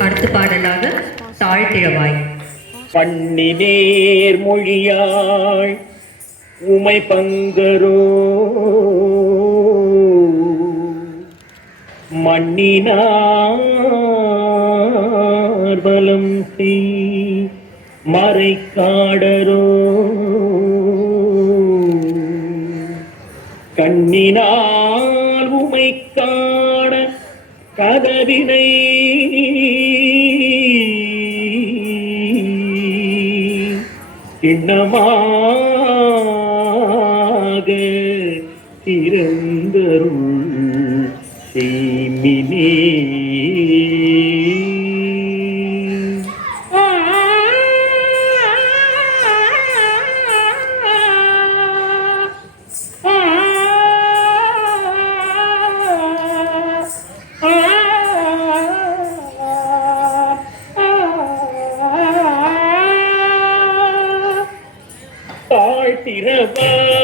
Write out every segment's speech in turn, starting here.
அடுத்த பாடலாக தாழ்த்திழவாய். பண்ணினேர் மொழியாள் உமை பங்கரோ மண்ணினார் பலம் செய் மறைக்காடரோ கண்ணினால் உமை காட கதவினை கிண்ணமாக திறந்தருள் செய்மினே.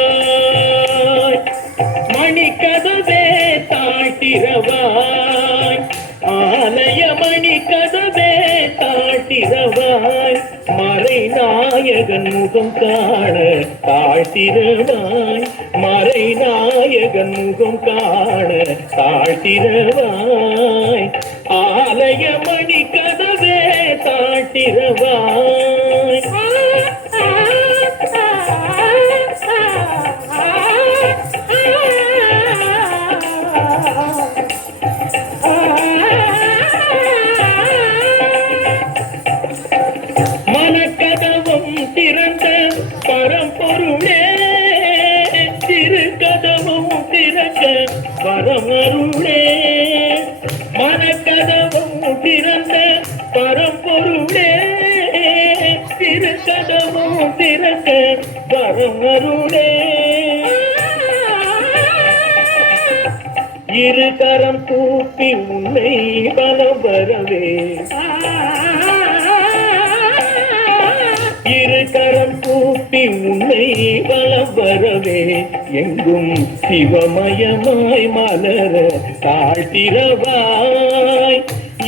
தாழ்த்திரவாய் மணிக்கதவே தாழ்த்திரவாய் ஆலய மணிக்கதவே தாழ்த்திரவாய் மறைநாயகன் முகம் காண தாழ்த்திரவாய் மறைநாயகன் முகம் காண தாழ்த்திரவாய் ஆலய மணிக்கதவே தாழ்த்திரவாய் மனக்கதவும் திறந்த பரம்பொருளே திருக்கதவும் திறக்க வரமருளே மனக்கதவும் திறந்த பரம்பொருளே திருக்கதவும் திறக்க வரமருளே இரு கரம் கூப்பி உன்னை பலம் வரவே இரு கரம் கூப்பி உன்னை பலம் வரவே எங்கும் சிவமயமாய் மலர தாழ்த்திரவாய்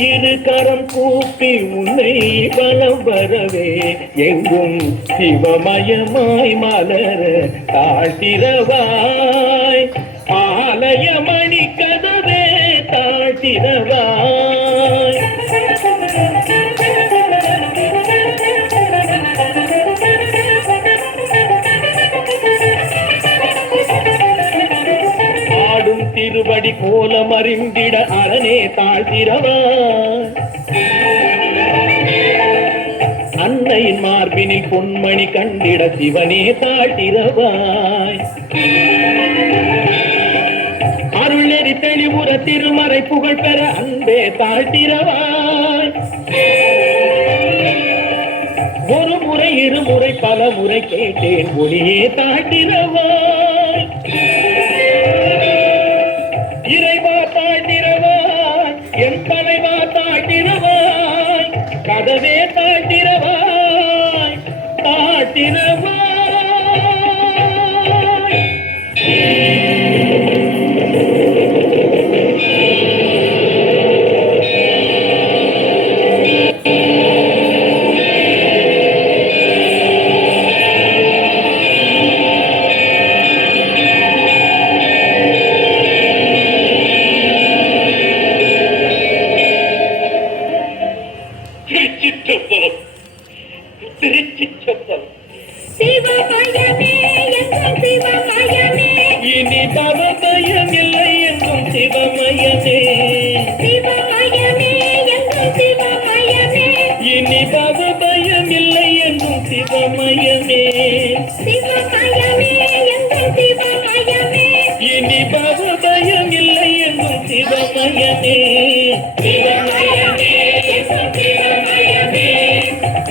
இரு கரம் கூப்பி உன்னை பலம் வரவே எங்கும் சிவமயமாய் மலர தாழ்த்திரவாய் ஆலய மணி கதவே தாழ்த்திரவாய் ஆடும் திருவடி கோலம் அறிந்திட அரணே தாழ்த்திரவாய் அன்னை பிள்ளையின் மார்பினில் பொன்மணி கண்டிட சிவனே தாழ்த்திரவாய். அருள்நெறி தெளிவுற திருமறை புகழ் பெற அன்பே தாழ்த்திரவாய். ஒரு முறை இருமுறை பல முறை கேட்டேன் ஒளியே தாழ்த்திரவாய். இறைவா தாழ்த்திரவாய், என் தலைவா தாழ்த்திரவாய், கதவே தாழ்த்திரவாய் தாழ்த்திரவாய். திருச்சிற்றம்பலம். சிவமயமே எங்கும் சிவமயமே, இனி பவபயம் இல்லை என்றும் சிவமயமே. சிவமயமே எங்கும் சிவமயமே, இனி பவபயம் இல்லை என்றும் சிவமயமே. சிவமயமே எங்கும் சிவமயமே, இனி பவபயம் இல்லை என்றும் சிவமயமே. சிவமயமே எங்கும் சிவமயமே,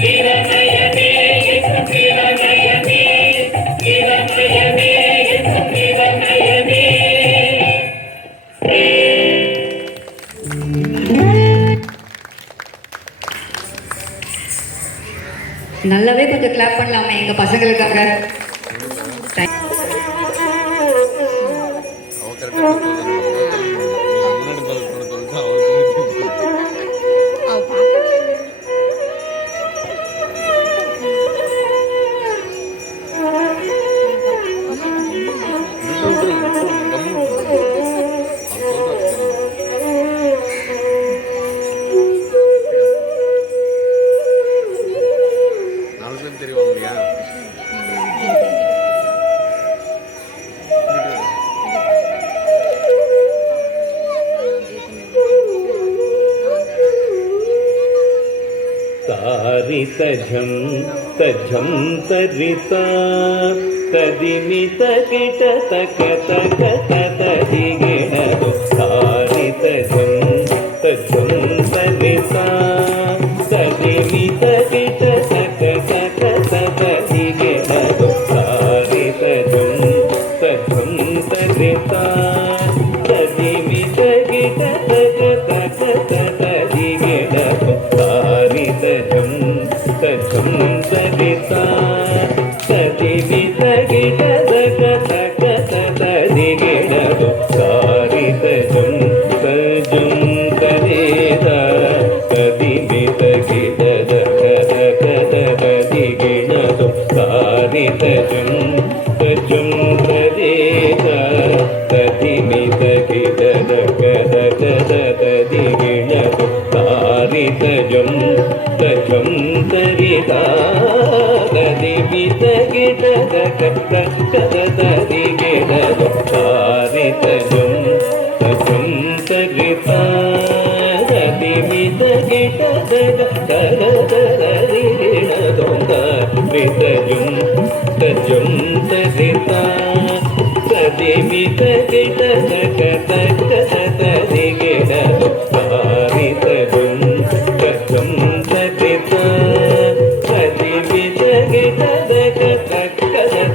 சிவமயமே எங்கும் சிவமயமே, சிவமயமே எங்கும் சிவமயமே. நல்லாவே கொஞ்சம் கிளாப் பண்ணலாமே எங்க பசங்களுக்காக. तारितझं तझं तरिता तदिमित किट तक तक तदिगिणदु. तारितझं तझं तरिता तदिमित किट तक तक तदिगिणदु. तारितझं तझं तरिता तदिमित किट तक तक तदिगिणदु. तारितझं तझं तरिता तदिमित किट तक तक तदिगिणदु. तारितझं तझं तरिता तदिमित किट तक तक तदिगिणदु. तारितझं तझं तरिता तदिमित किट तक तक तदिगिणदु. तारितझं तझं तरिता तदिमित किट तक तक तदिगिणदु. तारितझं तझं तरिता तदिमित किट तक तक तदिगिणदु. तारितझं तझं तरिता तदिमित किट तक तक तदिगिणदु. तारितझं तझं तरिता तदिमित किट तक तक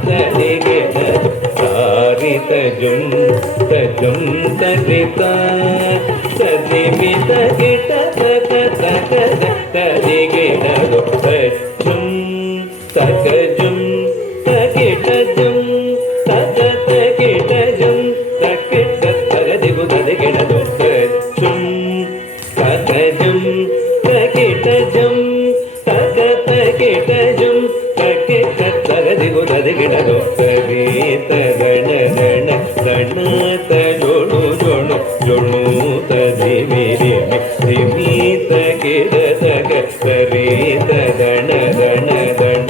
तदिगिणदु. तारितझं तझं तरिता तदिमित किट तक तक तदिगिणदु. तझं तकजं तकिटजं तकिटजं तकिट तदिगु तदिगिणदु. तझं तकजं तकिटजं तकिटजं तकिट तदिगु तदिगिणदु. तरितगण गण गण तजोणु जोणु जोणु तदिमिरिमि रिमि तकिट तक. तरितगण गण गण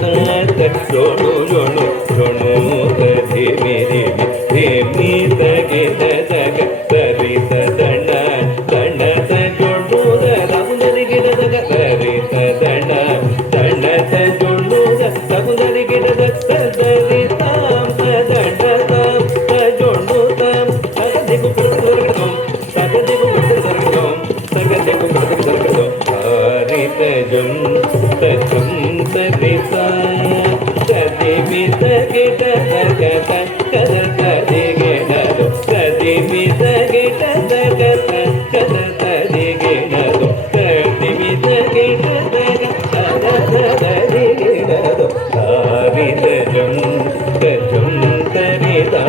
तजोणु जोणु जोणु तदिमिरिमि रिमि तकिट तक. तरितगण गण तजोणु तदिगिणदु. तरितगण गण தஜம் தஜம் தரிசா கதிமி தகிட தகத கத கதிகிடது கதிமி தகிட தகத கத கதிகிடது கதிமி தகிட தகத கதிகிடது சாரி தஜம் தஜம் தரிசா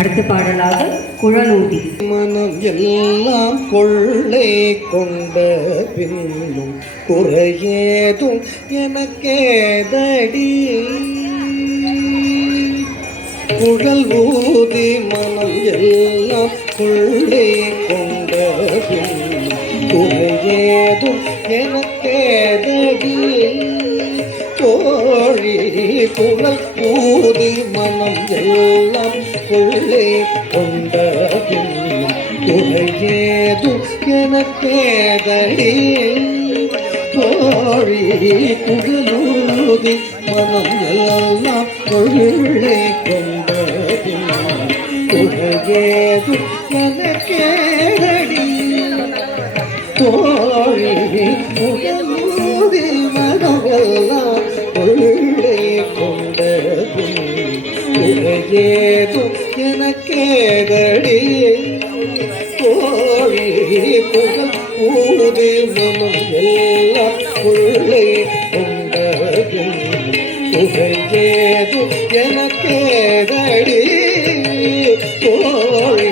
அடுத்த பாடலாக குழலூதி. மனம் எல்லாம் கொள்ளை கொண்ட பின்னும் குறையேதும் எனக்கேதடி குழல் ஊதி மனம் எல்லாம் கொள்ளை கொண்ட பின்னும் குறையேதும் எனக்கேதடி தோழி குழல் ஊதி மனம் எல்லாம் கொள்ளை கொண்ட பின்னும் குறையேதும் எனக்கேதடி தோழி குழலூதி மனம் எல்லாம் கொள்ளை கொண்ட குறையேது எனக்கேதடி தோழி உடலூதி மனமெல்லாம் கொள்ளை கொண்டது குறையேது எனக்கேதடி தோழி புகழ் ஊதி மனம் எல்லாம் கொள்ளை கொண்டது குறையேது எனக்கேதடி தோழி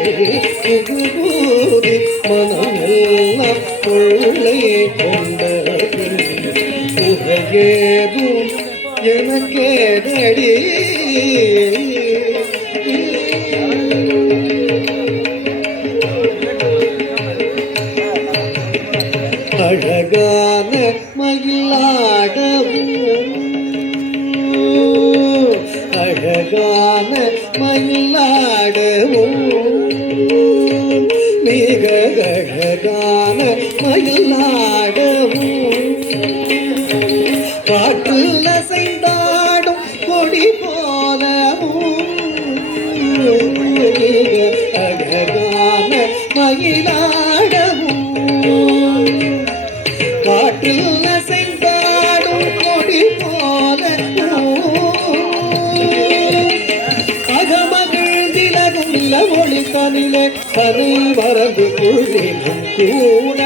புகழூதி மனம் எல்லாம் கொள்ளை கொண்டது குறையேது எனக்கேதடி அழகான மயிலாடவும் அழகான மயிலாடவும் மிக அழகான மயிலாடவும் காற்றில் அசைந்தாடும் கொடி போலவும் மிக அழகான மயிலாடவும் காற்றில் அசைந்தாடும் கொடி போல அகமகிழ்ந்திலகுள்ள ஒளி தனிலே கதை மறந்து குழிலும் கூட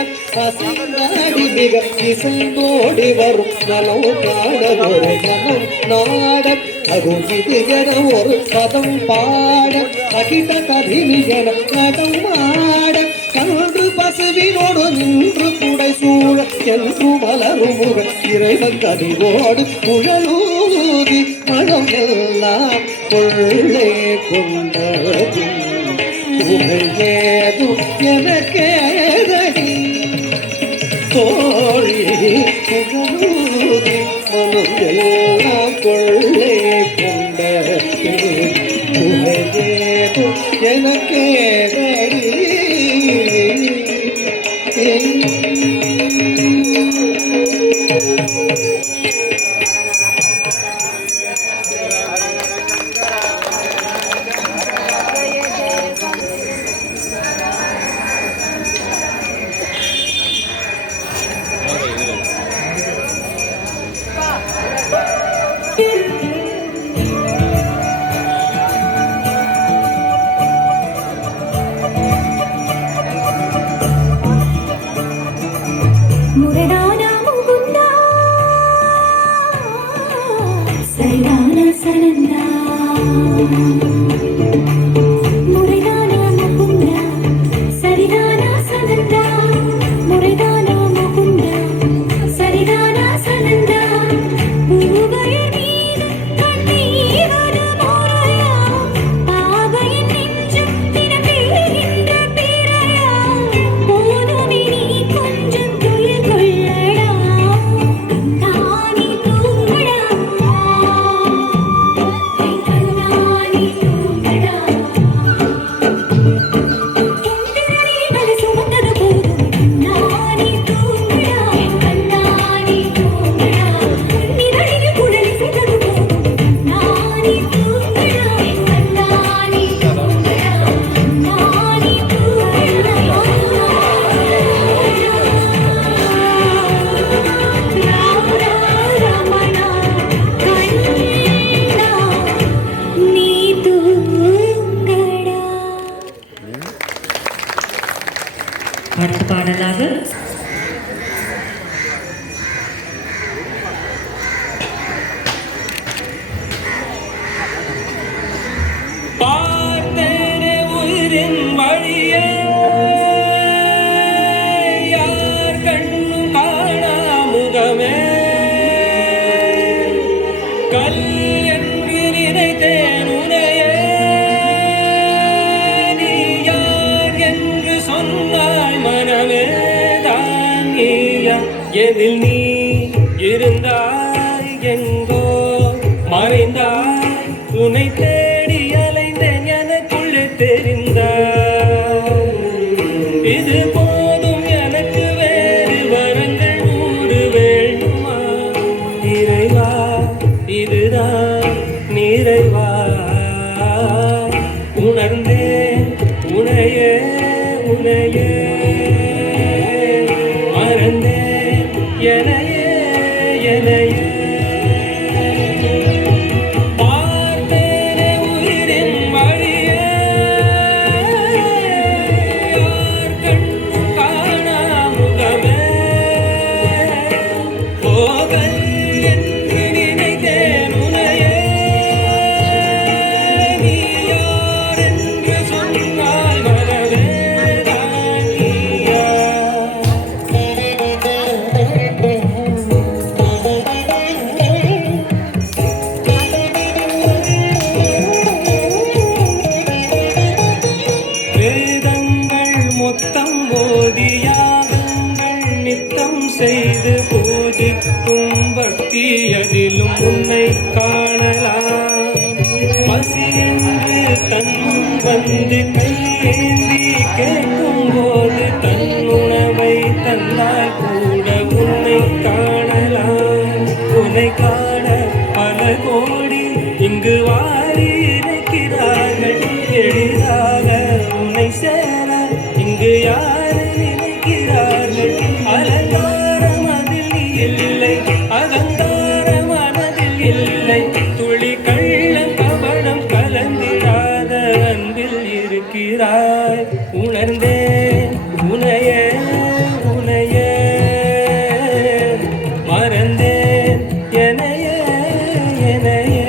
அசைந்தாடி மிக இசைந்தோடி வரும் நலம் காண ஒரு மனம் நாட அதுவும் இது என ஒரு பதம் பாட அகித கதினி என நடம் ஆட கன்று பசுவினோடு நின்று குடை சூழ என்று வளரும் முக இறைவன் கதிரோடு குழலூதி மனம் எல்லாம் கொள்ளை கொண்டது குறையேது எனக்கேதடி தோழி குழலூதி மனம் எல்லாம் கொள்ளை கொண்டது குறையேது எனக்கேதடி முரடான முகுந்தா சரிதான சனந்தா முரடான முகுந்தா சரிதான சனந்தா முரடான முகுந்தா சரிதான சனந்தா பூவையின் மீது கண்ணீரது முறையா பாவையின் நெஞ்சும் தினப்பேறுகின்ற பிறையா போதுமே நீ கொஞ்சம் துயில் கொள்ளடா நானி தூங்கடா நானி தூங்கடா உந்திரனீகள் சுமந்தது போதும் நானி தூங்கடா நானி தூங்கடா நிரலில் குழலி செய்தது போதும் நானி தூங்கடா நானி தூங்கடா நானி தூங்கடா ரமணா கண்ணா நீ தூங்கடா. அடுத்த பாடலாக பார்த்தேனே உயிரின் வழியே யார் கண்ணும் காணா முகமே கல் என்று நினைத்தேன் உனையே நீ யார் என்று சொன்னாய் மனமே தான் நீயா எதில் நீ இருந்தாய் எங்கோ மறைந்தாய் உன்னை தேடி அலைந்தேன் எனக்குள்ளே தெரிந்தாய் இது போதும் எனக்கு வேறு வரங்கள் 100 வேண்டுமா இறைவா இதுதான் நிறைவா உணர்ந்தேன் உனையே உனையே மறந்தேன் எனையே எனையே பார்த்தேனே உயிரின் வழியே யார் கண்ணும் காணா முகமே போகல் என்று நினைத்தேன் உனையே நீ யார் என்று சொன்னால் மறவே நான் நீயா வேதங்கள் மொத்தம் போதியாகங்கள் நித்தம் செய்து பூஜிக்கும் பக்தி அதிலும் உன்னை காணலாம் பசி என்று தன் வந்து கையேந்தி கேட்கும் போது தன் உணவை தந்தால் கூட உன்னை காணலாம் உன்னை காண பல கோடி இங்கு வாரி இருக்கிறார்கள் எளிதாக உன்னை சேர இங்கு யாரு நினைக்கிறார்கள் அலங்காரம் அதில் நீ இல்லை அகங்காரம் மனதில் இல்லை துளி கள்ளம் கபடம் கலந்திடாத அன்பில் இருக்கிறாய் உணர்ந்தேன் உனையே உனையே மறந்தேன் எனையே எனையே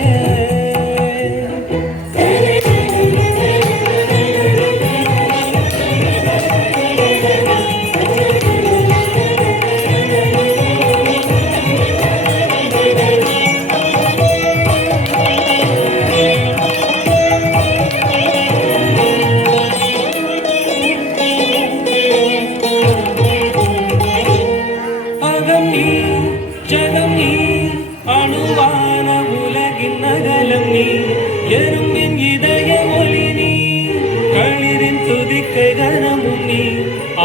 அகம் நீ ஜகம் நீ அணுவான உலகின் நகலம் நீ எறும்பின் இதய ஒளி நீ களிரின் துதிக்கை கனமும் நீ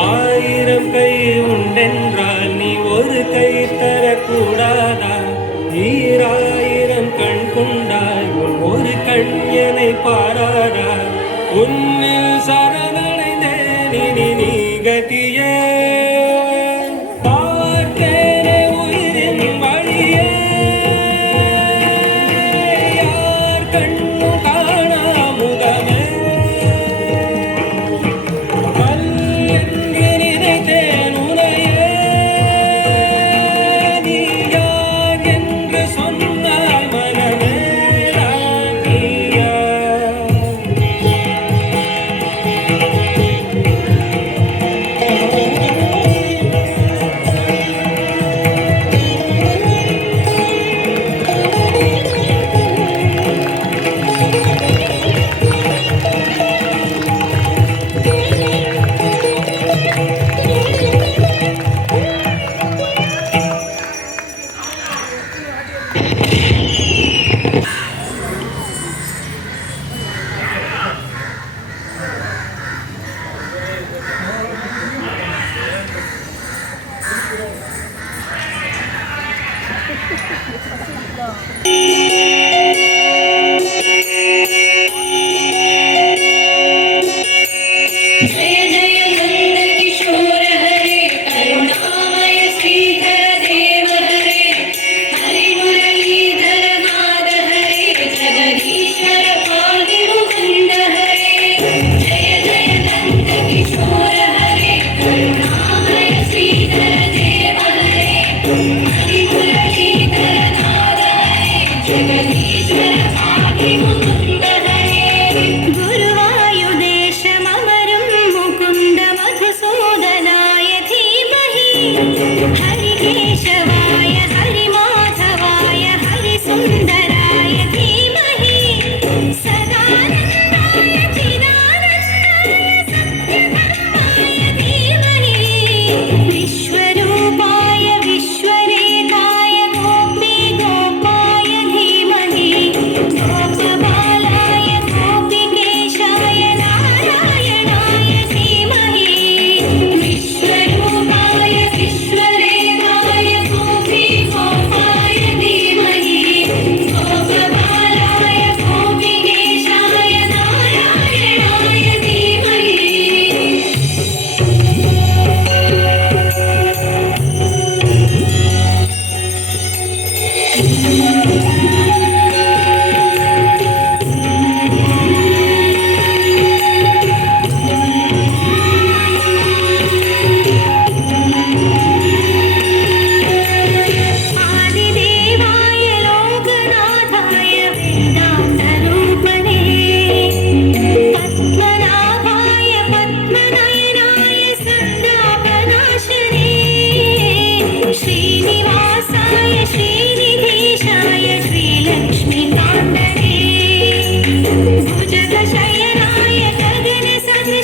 ஆயிரம் கை உண்டென்றால் நீ ஒரு கை தரக்கூடாதா ஈராயிரம் கண் கொண்டாய் உன் ஒரு கண் என்னை பாராதா உன்னில் சரணடைந்தேன் இனி நீ கதியே பார்த்தேனே உயிரின் வழியே யார் கண்ணும் காணா முகமே கல் என்று நினைத்தேன் உனையே நீ யார் என்று சொன்னால் மனமே நான் நீயா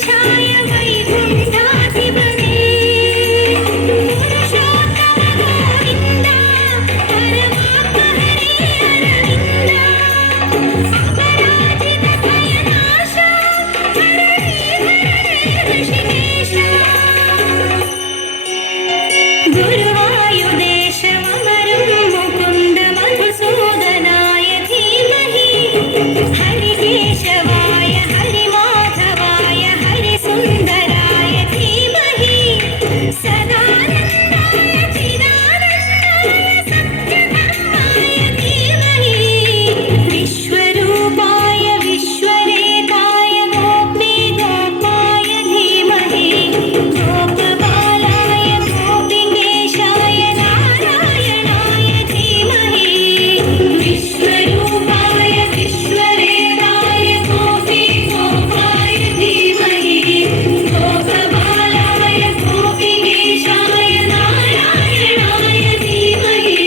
पुरुषाय वैकुण्ठाधिपते पुरुषोत्तम गोविन्द परमात्मा हरे अरविन्द अपराजित भयनाश ऋषिकेश गुरुवायुदेशममरं मुकुन्द मधुसूदनाय धीमहि हरिकेशवाय हरिमाधवाय हरिसुन्दराय धीमहि सदानन्दाय चिदानन्दाय सत्यधर्माय धीमहि विश्वरूपाय विश्वरेताय गोपीगोपाय धीमहि गोपबालाय गोपिकेशाय नारायणाय धीमहि विश्वरूपाय विश्वरेताय गोपीगोपाय धीमहि गोपबालाय गोपिकेशाय नारायणाय धीमहि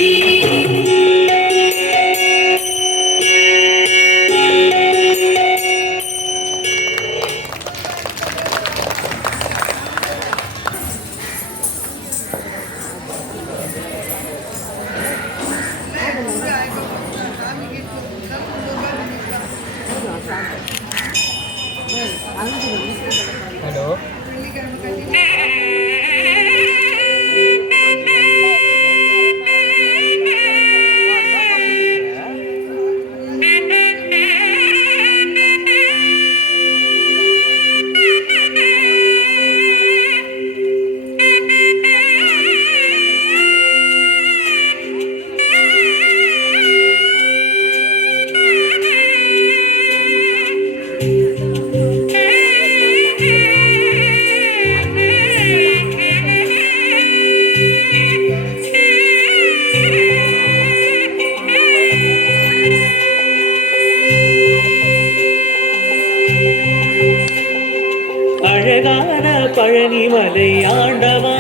அழகான பழனிமலை ஆண்டவா,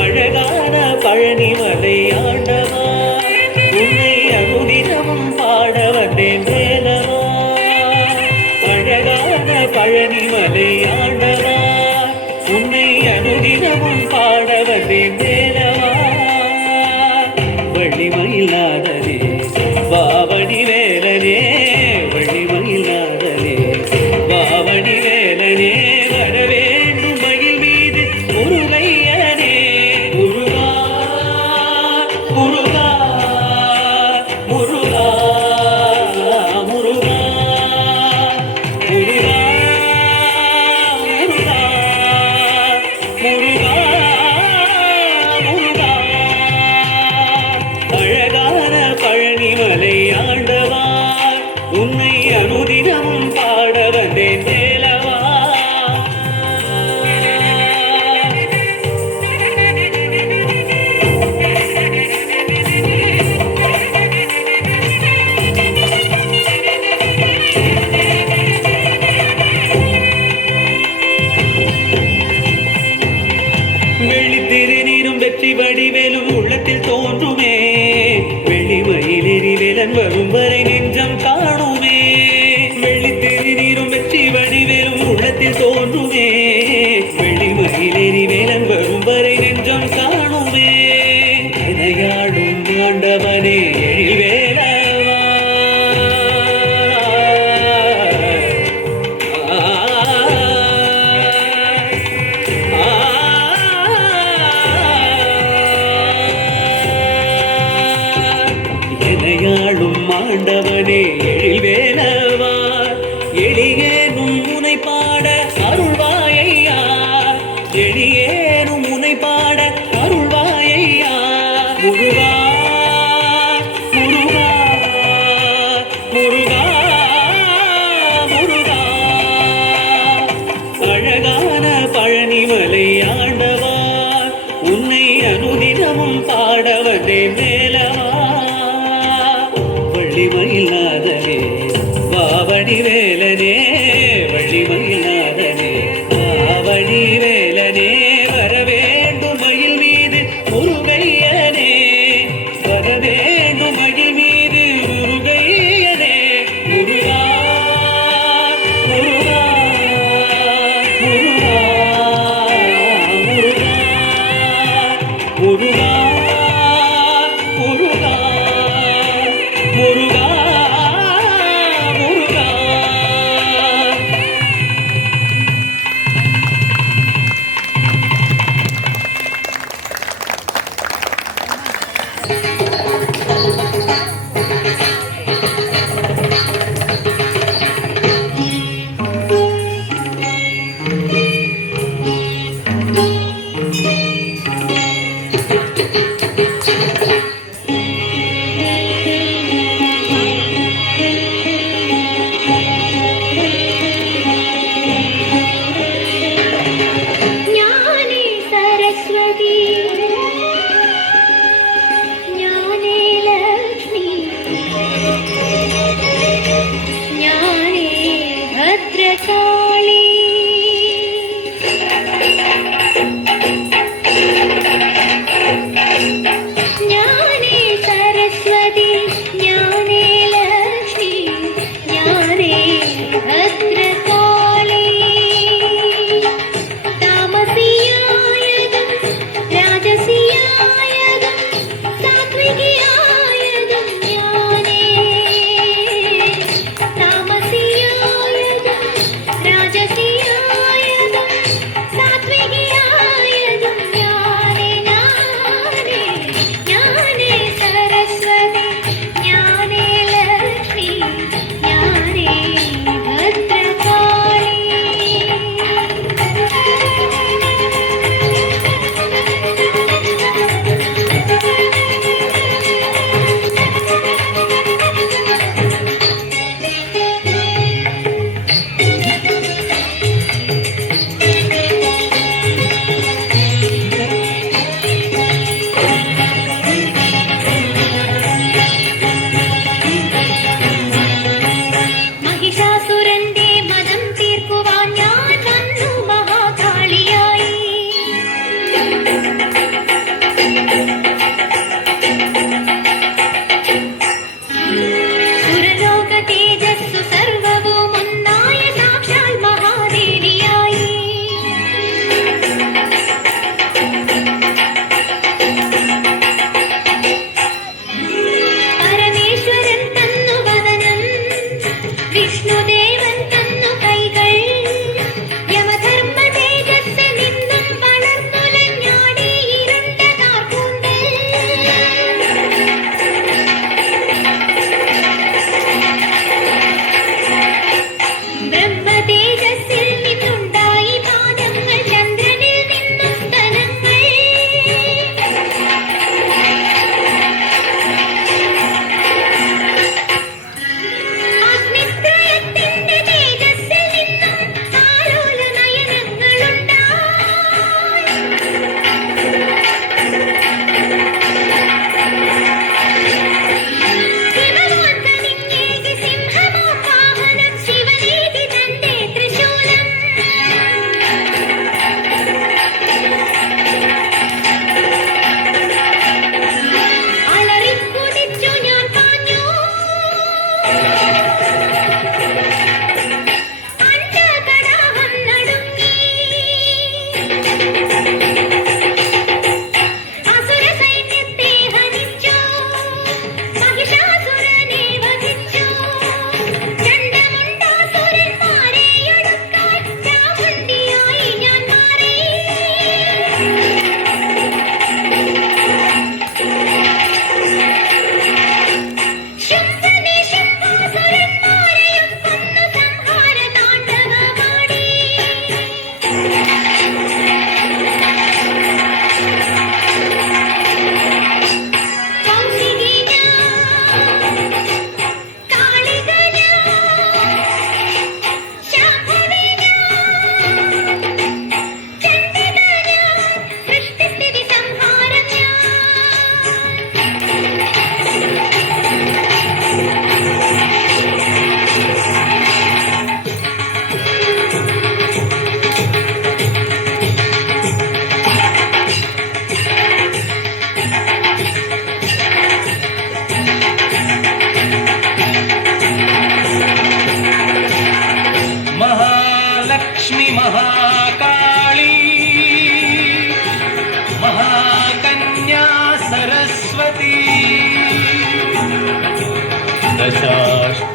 அழகான பழனிமலை ஆண்டவா, உன்னை அனுதினமும் பாட வந்தேன் வேலவா. அழகான பழனிமலை ஆண்டவா, உன்னை அனுதினமும் பாட வந்தேன் வேலவா. வள்ளிமயிலாதனே பாவடி வேலனே, வள்ளிமயிலாதனே பாவடி வேலனே, வரவேண்டும் மயில் மீது முருகையனே. முருகா முருகா முருகா முருகா முருகா முருகா முருகா முருகா. அழகான பழனிமலை ஆண்டவா, உன்னை அனுதினமும் பாட வந்தேன் வேலவா. வெள்ளித்திருநீரும் வெற்றி வடிவேலும் உள்ளத்தில் தோன்றுமே, வெள்ளிமயிலேறி வேலன் வரும் வரை நெஞ்சம் காணுமே. வெள்ளித்திருநீரும் வெற்றி வடிவேலும் உள்ளத்தில் தோன்றுமே, வெள்ளிமயிலேறி வேலன் வரும் வரை நெஞ்சம் காணுமே. இணையாடும் ஆண்டவனே எழில்வேலவா, எனையாளும் ஆண்டவனே எழில்வேலவா, எளியேனும் முனை பாட அருள்வாயையா, எளியேனும் முனை பாட அருள்வாயையா. முருகா முருகா முருகா முருகா. அழகான பழனிமலை ஆண்டவா, உன்னை அனுதினமும் பாட வந்தேன் வேலவா. வள்ளிமயிலாதனே பாவடி வேலனே, வள்ளிமயிலாதனே பாவடி வேலனே, வரவேண்டும் மயில் மீது முருகையனே, வரவேண்டும் மயில் மீது முருகையனே. முருகா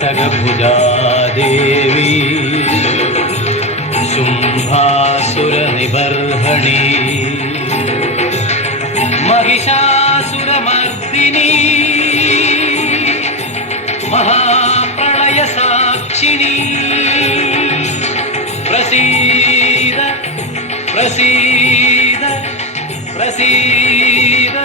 खड्गभुजादेवी शुम्भासुरनिबर्हणि महिषासुरमर्दिनी महाप्रलयसाक्षिणी प्रसीद प्रसीद प्रसीद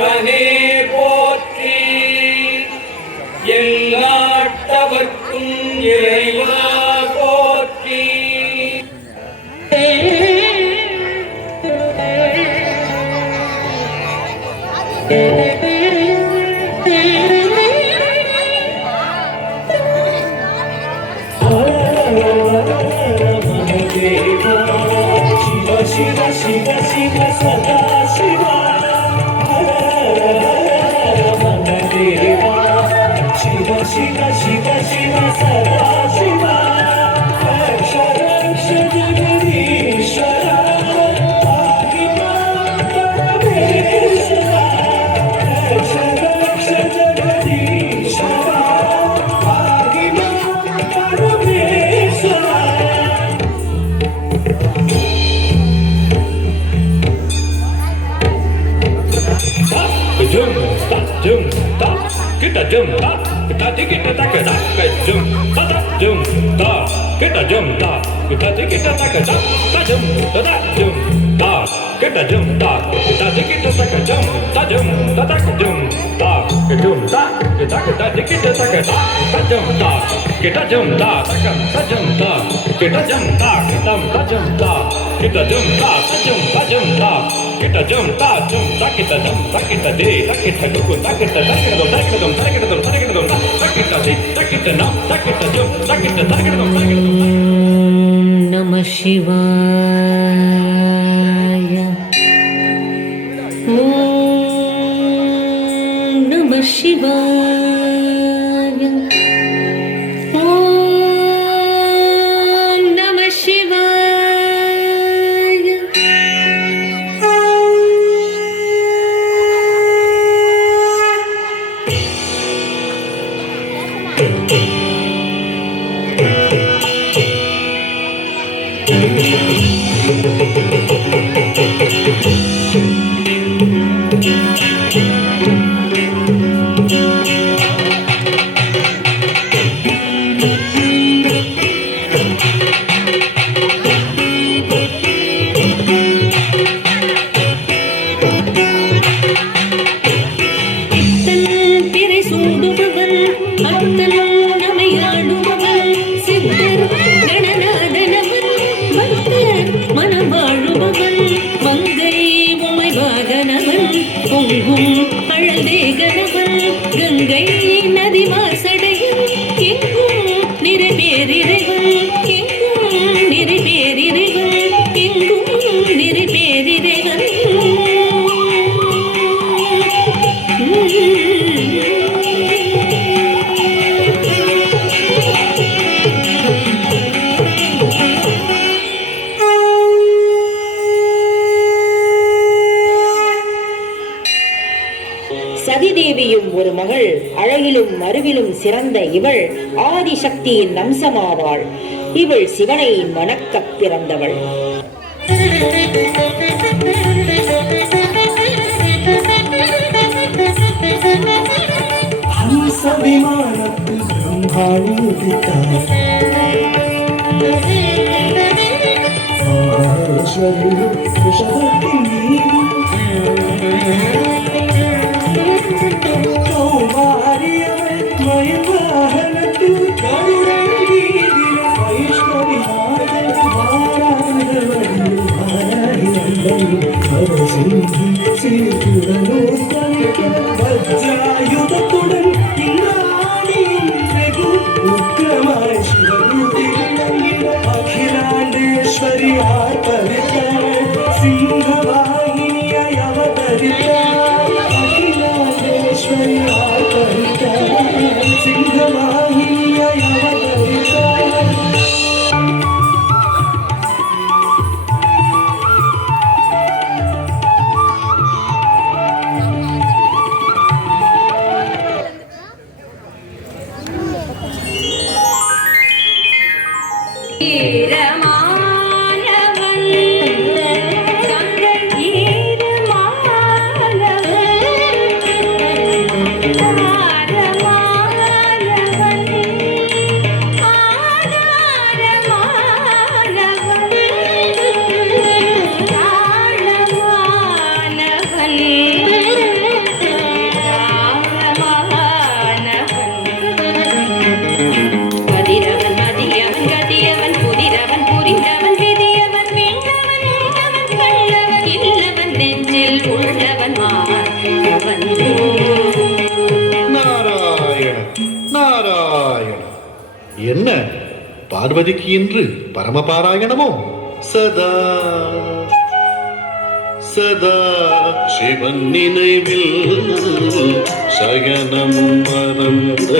சிவனே போற்றி எல்லாட்டவர்க்கும் இறைவா போற்றி शिव शिव शिव सदा शिवा देवा शिव शिव शिव शिव सदा शिवा रक्ष रक्ष जगदीश्वरा पाहि मां परमेश्वरा रक्ष रक्ष जगदीश्वरा पाहि मां परमेश्वरा jum ta kita jum ta kita kita tak kita jum ta jum ta kita jum ta kita kita tak ta jum ta jum ta kita jum ta kita kita tak jum ta jum ta jum ta jum ta kita kita tak ta jum ta kita jum ta ta jum ta kita jum ta kita jum ta kita jum ta jum ta kita jum ta kita jum ta kita de kita dukun kita kita dum kita dum kita dum kita dum kita de kita na kita jum kita dum Namah Shivaya Om Namah Shivaya Om Namah Shivaya Ganga நதி வாசடையில் எங்கும் நிறைவேறிறைவன் எங்கும் நிறைவேறிறைவன் எங்கும் நிறைவேறிறைவன் சதிதேவியும் ஒரு மகள், அழகிலும் அறிவிலும் சிறந்த இவள் ஆதிசக்தியின் அம்சமாவாள். இவள் சிவனை வணக்கப் பிறந்தவள். விமானத்தில் பிரம்மாணி உதித்தார். ரிஷபத்தின் மீது கௌமாரியவள் மயவாகனத்தில் கருடன் வீதியில் வைஷ்ணவி மாதல் மாறாதவள் மாறாடி வந்தவள் அவசிந்தி சீர்குடலோர் தவிக்க வஜ்ராயுதத்துடன் இன்னாடியும் வெகு உக்கிரமாய் சிவரூபில் அகிலாண்டேஸ்வரி ஆர்ப்பரித்தாள். சிங்கவாகினியாய் அவதரித்தாள். அகிலாண்டேஸ்வரி ஆர்ப்பரித்தாள். சிங்கவாகினியாய் அவதரித்தாள். உள்ளவன் மாயவன். நாராயண நாராயண. என்ன பார்வதிக்கு இன்று பரமபாராயணமோ? சதா சதா சிவன் நினைவில் சயனம் மறந்த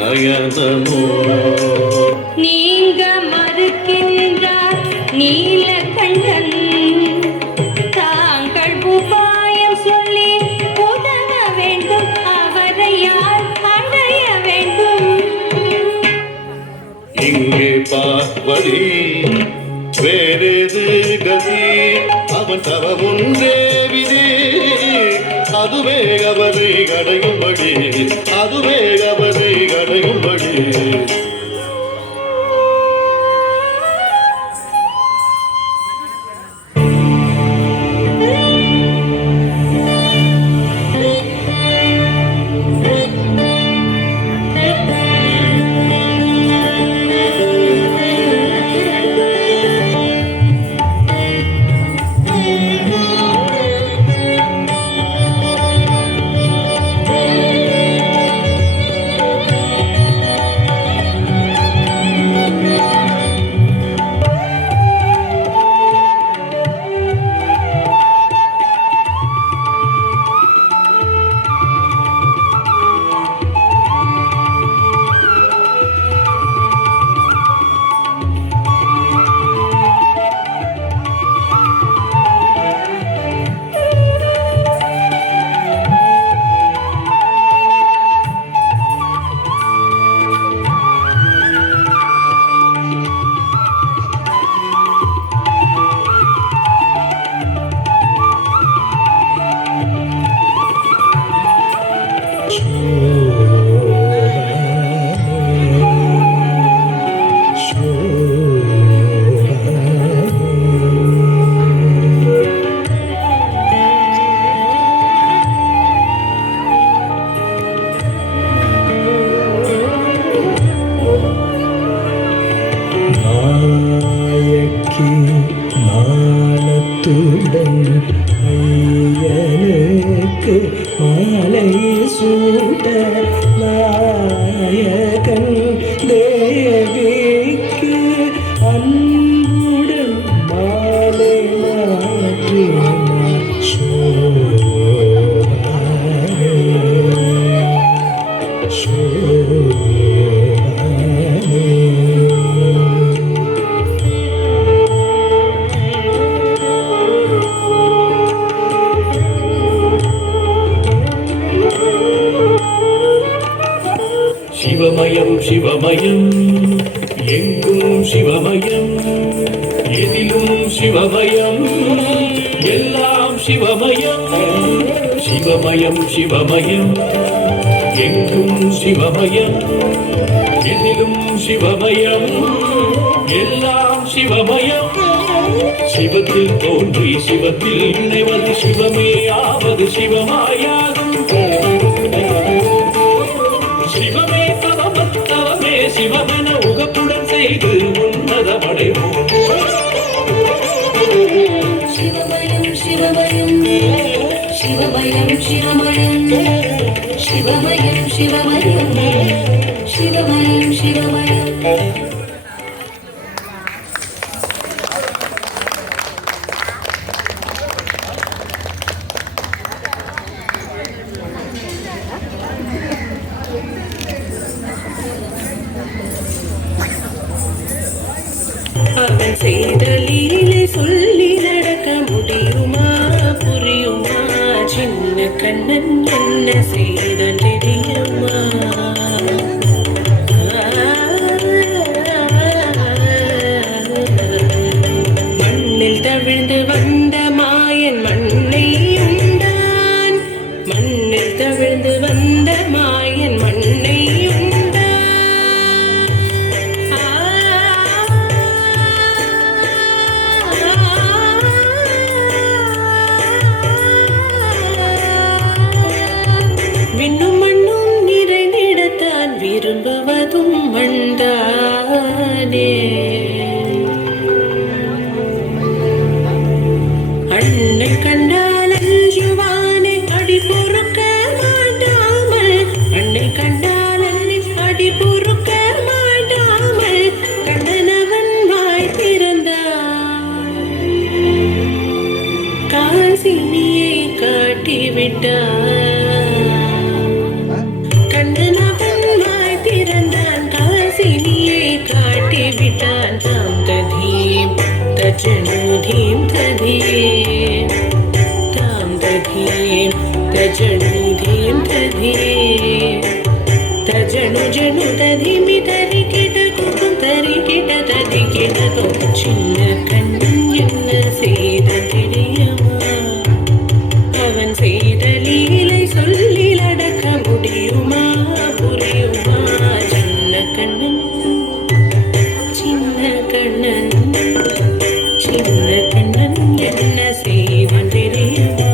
நயனமோ. நீங்க மறுக்கின்றார் நீலகண்டன், தாங்கள் உபாயம் சொல்லி உதவ வேண்டும், அவரை யார் அடைய வேண்டும். இங்கே பார்வதி வேறேது கதி, அவன் தவ ஒன்றே விதி, அதுவே அவரை அடையும்படி, அதுவே அவரை அடையும்படி. சிவமயம் சிவமயம் எங்கும் சிவமயம், எதிலும் சிவமயம், எல்லாம் சிவமயம். சிவமயம் சிவமயம் எங்கும் சிவமயம், எதிலும் சிவமயம், எல்லாம் சிவமயம். சிவத்தில் தோன்றி சிவத்தில் இணைவது சிவமே ஆவது சிவமாயாகும். சிவமே தவமே சிவமென உகப்புடன் செய்து உன்னதமடைவோம். சிவமயம் சிவமயம் சிவமயம் சிவமயம் சிவமயம் சிவமயம் சிவமயம் சிவமயம். அவன் செய்த லீலை சொல்லி நடக்க முடியுமா, புரியுமா? சின்ன கண்ணன் என்ன செய்தான் தெரியுமா? மண்ணில் தவிழ்ந்து வந்த மாயன் மண்ணை உண்டான், மண்ணில் தவிழ்ந்து வந்த மாயன் மண்ணை உண்டான். காசினியை காட்டிவிட்டான். கண்ணன் அவன் வாய் திறந்தான், காசினியை காட்டிவிட்டான். தாம் ததீம் தஜனு தீம் ததீம், தாம் ததீம் தஜனு தீம் ததீம், தஜனு ஜனு ததீமி தரிக்கிட குக்கும் தரிக்கிட ததிக்கிட தொகு. சின்ன கண்ணன் என்ன செய்த தெரியுமா? அவன் செய்த லீலை சொல்லில் அடக்க முடியுமா? புரியுமா? சின்ன கண்ணன், சின்ன கண்ணன், சின்ன கண்ணன் என்ன செய்தான் தெரியுமா?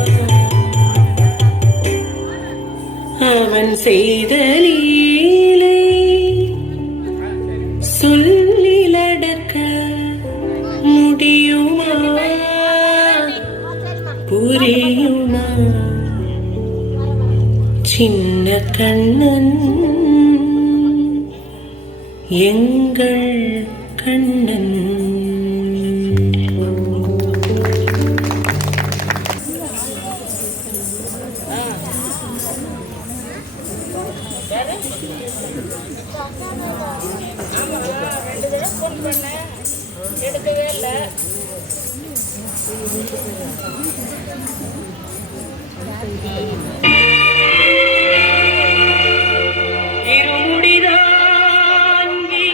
அவன் செய்த லீலை சொல்லில் அடக்க முடியுமா? புரியுமா? சின்ன கண்ணன், எங்கள் கண்ணன். இருமுடிதாங்கி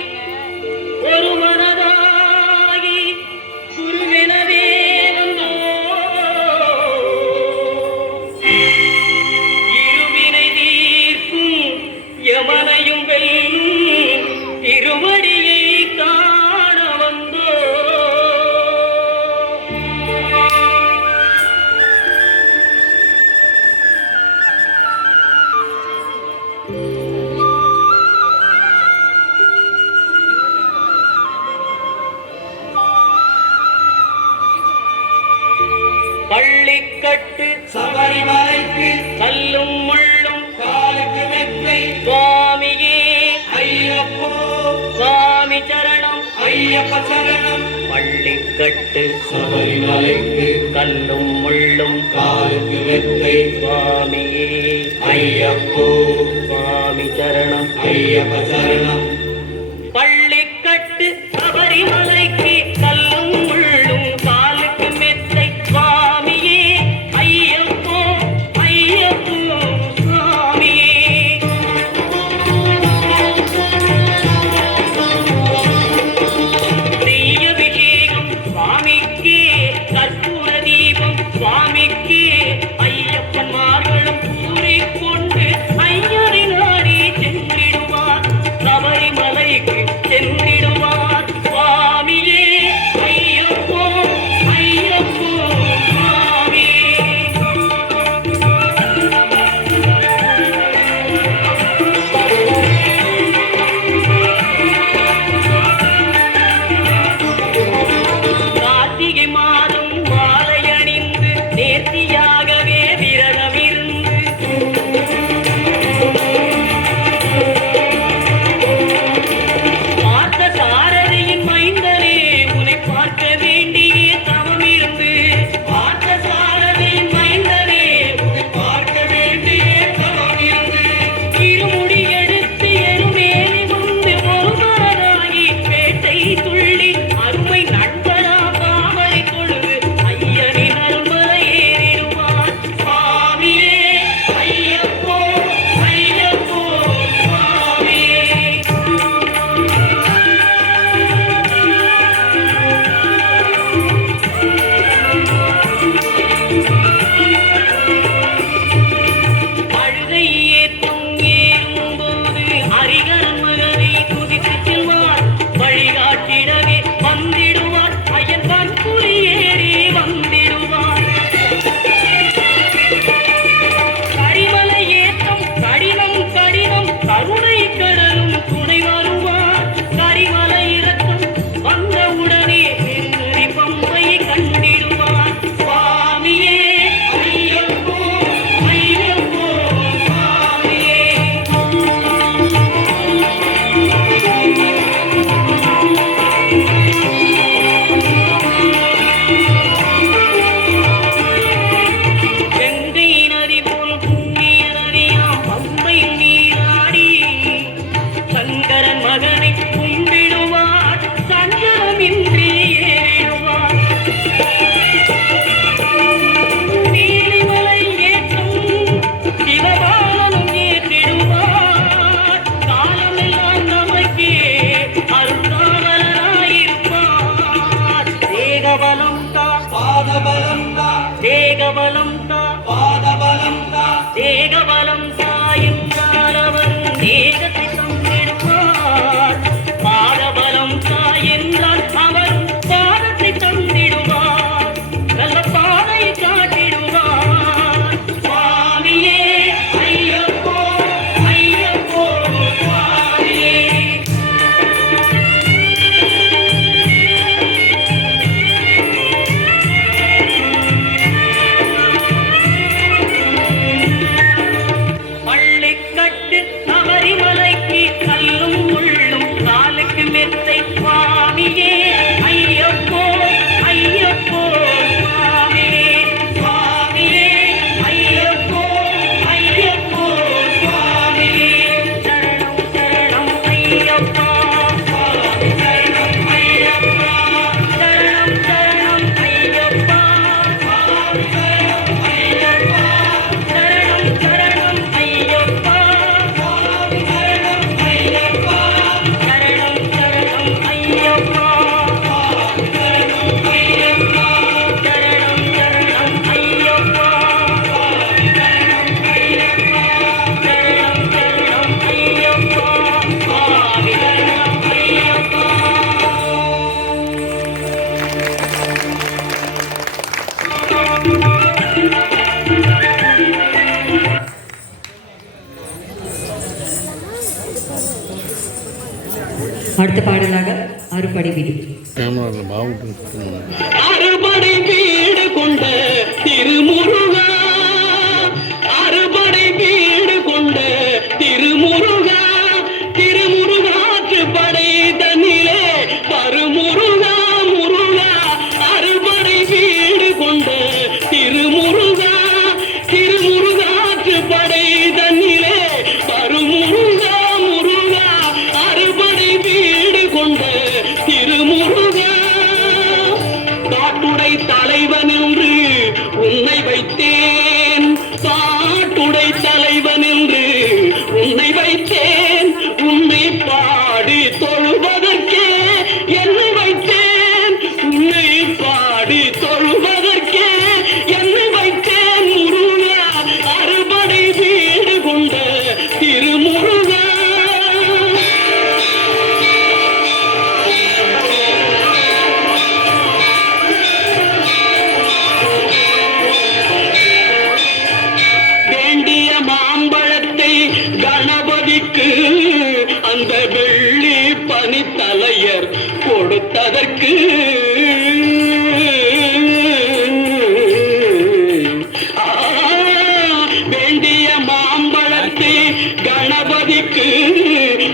ஒரு மனதாகி குருவெனவே இருவினை தீர்க்கும் யமனையும் வெல்லும் திருவடியை காண வந்தோ. பள்ளிக்கட்டு சபரிமலைக்கு கல்லும் முள்ளும் காலுக்கு மெத்தை சுவாமியே ஐயப்போ, சுவாமி சரணம் ஐயப்ப சரணம். பள்ளிக்கட்டு சபரிமலைக்கு கல்லும் முள்ளும் காலுக்கு மெத்தை சுவாமியே ஐயப்போ, சுவாமி சரணம் ஐயப்ப சரணம். பள்ளிக்கட்டு சபரிமலைக்கு கல்லும் முள்ளும் காலுக்கு மெத்தை சுவாமியே ஐயப்போ, ஐயப்போ சுவாமியே. நெய்யபிஷேகம் சுவாமிக்கே, கற்பூர தீபம் சுவாமிக்கே, ஐயப்பன் மார்களும் கூறிக்கொண்டு ஐயரை நாடி சென்றிடுவார். சபரிமலை அடுத்த பாடலாக அறுபடை வீடு. அறுபடை வீடு கொண்ட திருமுருகா, அறுபடை வீடு கொண்ட திருமுருகா, திருமுருகாற்று படை தன்னிலே பருமுருகா முருகா. அறுபடை வீடு கொண்ட திருமுருகா, திருமுருகாற்று படை தன்னிலே பருமுருகா முருகா. அறுபடை வீடு கொண்ட திருமுருகா, காட்டுடை தலைவன் என்று உன்னை வைத்தேன், காட்டுடை தலைவன் என்று உன்னை வைத்தேன், உன்னை பாடி தொழுவதற்கே என்னை வைத்தேன், உன்னை பாடி தொழுவதற்கே என்னை வைத்தேன் முருகா. அறுபடை வீடு கொண்ட திருமுருகா. வேண்டிய மாம்பழத்தை கணபதிக்கு அந்த வெள்ளி பனித்தலையர் கொடுத்ததற்கு வேண்டிய மாம்பழத்தை கணபதிக்கு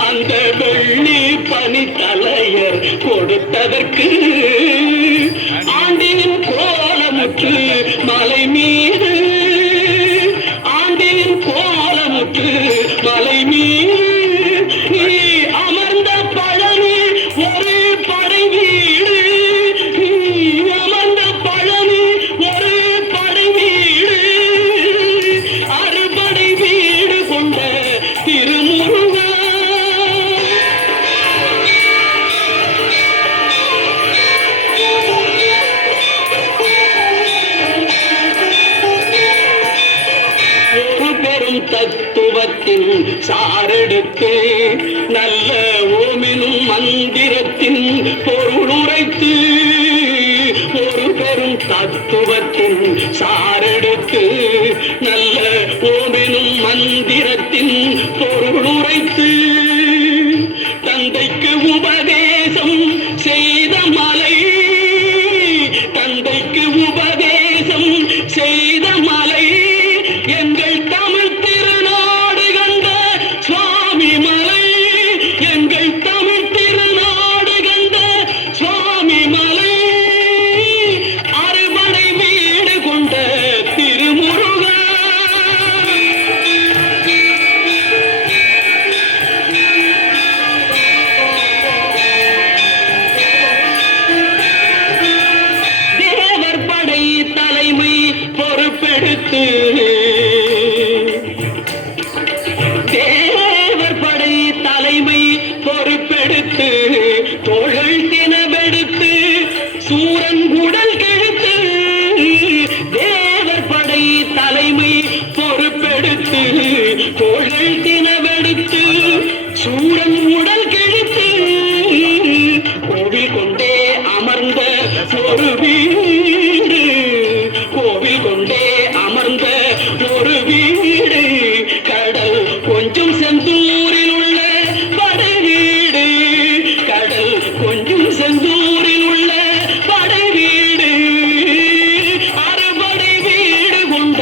அந்த வெள்ளி பனித்தலையர் கொடுத்ததற்கு ஆண்டின் கோலமுற்று மலை மீது, ஆண்டின் கோலமுற்று மலை மீது நீ அமர்ந்த பழனி ஒரு படை வீடு, நீ அமர்ந்த பழனி ஒரு படை வீடு. அறுபடை வீடு கொண்ட திருமுருகா. ஒரு பெரும் தத்துவத்தின் சாரெடுத்து நல்ல ஓமெனும் மந்திரத்தின் பொருளுரைத்து, ஒரு பெரும் தத்துவத்தின் சாரெடுத்து நல்ல ஓமெனும் மந்திரத்தின் பொருளுரைத்து, தந்தைக்கு உபதேசம் செய்த மலை, தந்தைக்கு உபதேசம் செய்த மலை எங்கள் தமிழ் திருநாடு கண்ட சுவாமி மலை, எங்கள் தமிழ் திருநாடு கண்ட சுவாமி மலை. அறுபடை வீடு கொண்ட திருமுருகா. தேவர் படை தலைமை பொறுப்பெடுத்து, தேவர் படை தலைமை பொறுப்பெடுத்து, தோழல் தினமெடுத்து சூரன் உடல் கெடுத்து, தேவர் படை தலைமை பொறுப்பெடுத்து, தோழல் தினமெடுத்து சூரன் உடல் கெடுத்து, கோவில் கொண்டே அமர்ந்த ஒரு வீடு, கோவில் கொண்டே அமர்ந்த ஒரு வீடு, கடல் கொஞ்சம் செந்தூரில் உள்ள படை வீடு, கடல் கொஞ்சம் செந்தூரில் உள்ள படை வீடு. அறுபடை வீடு கொண்ட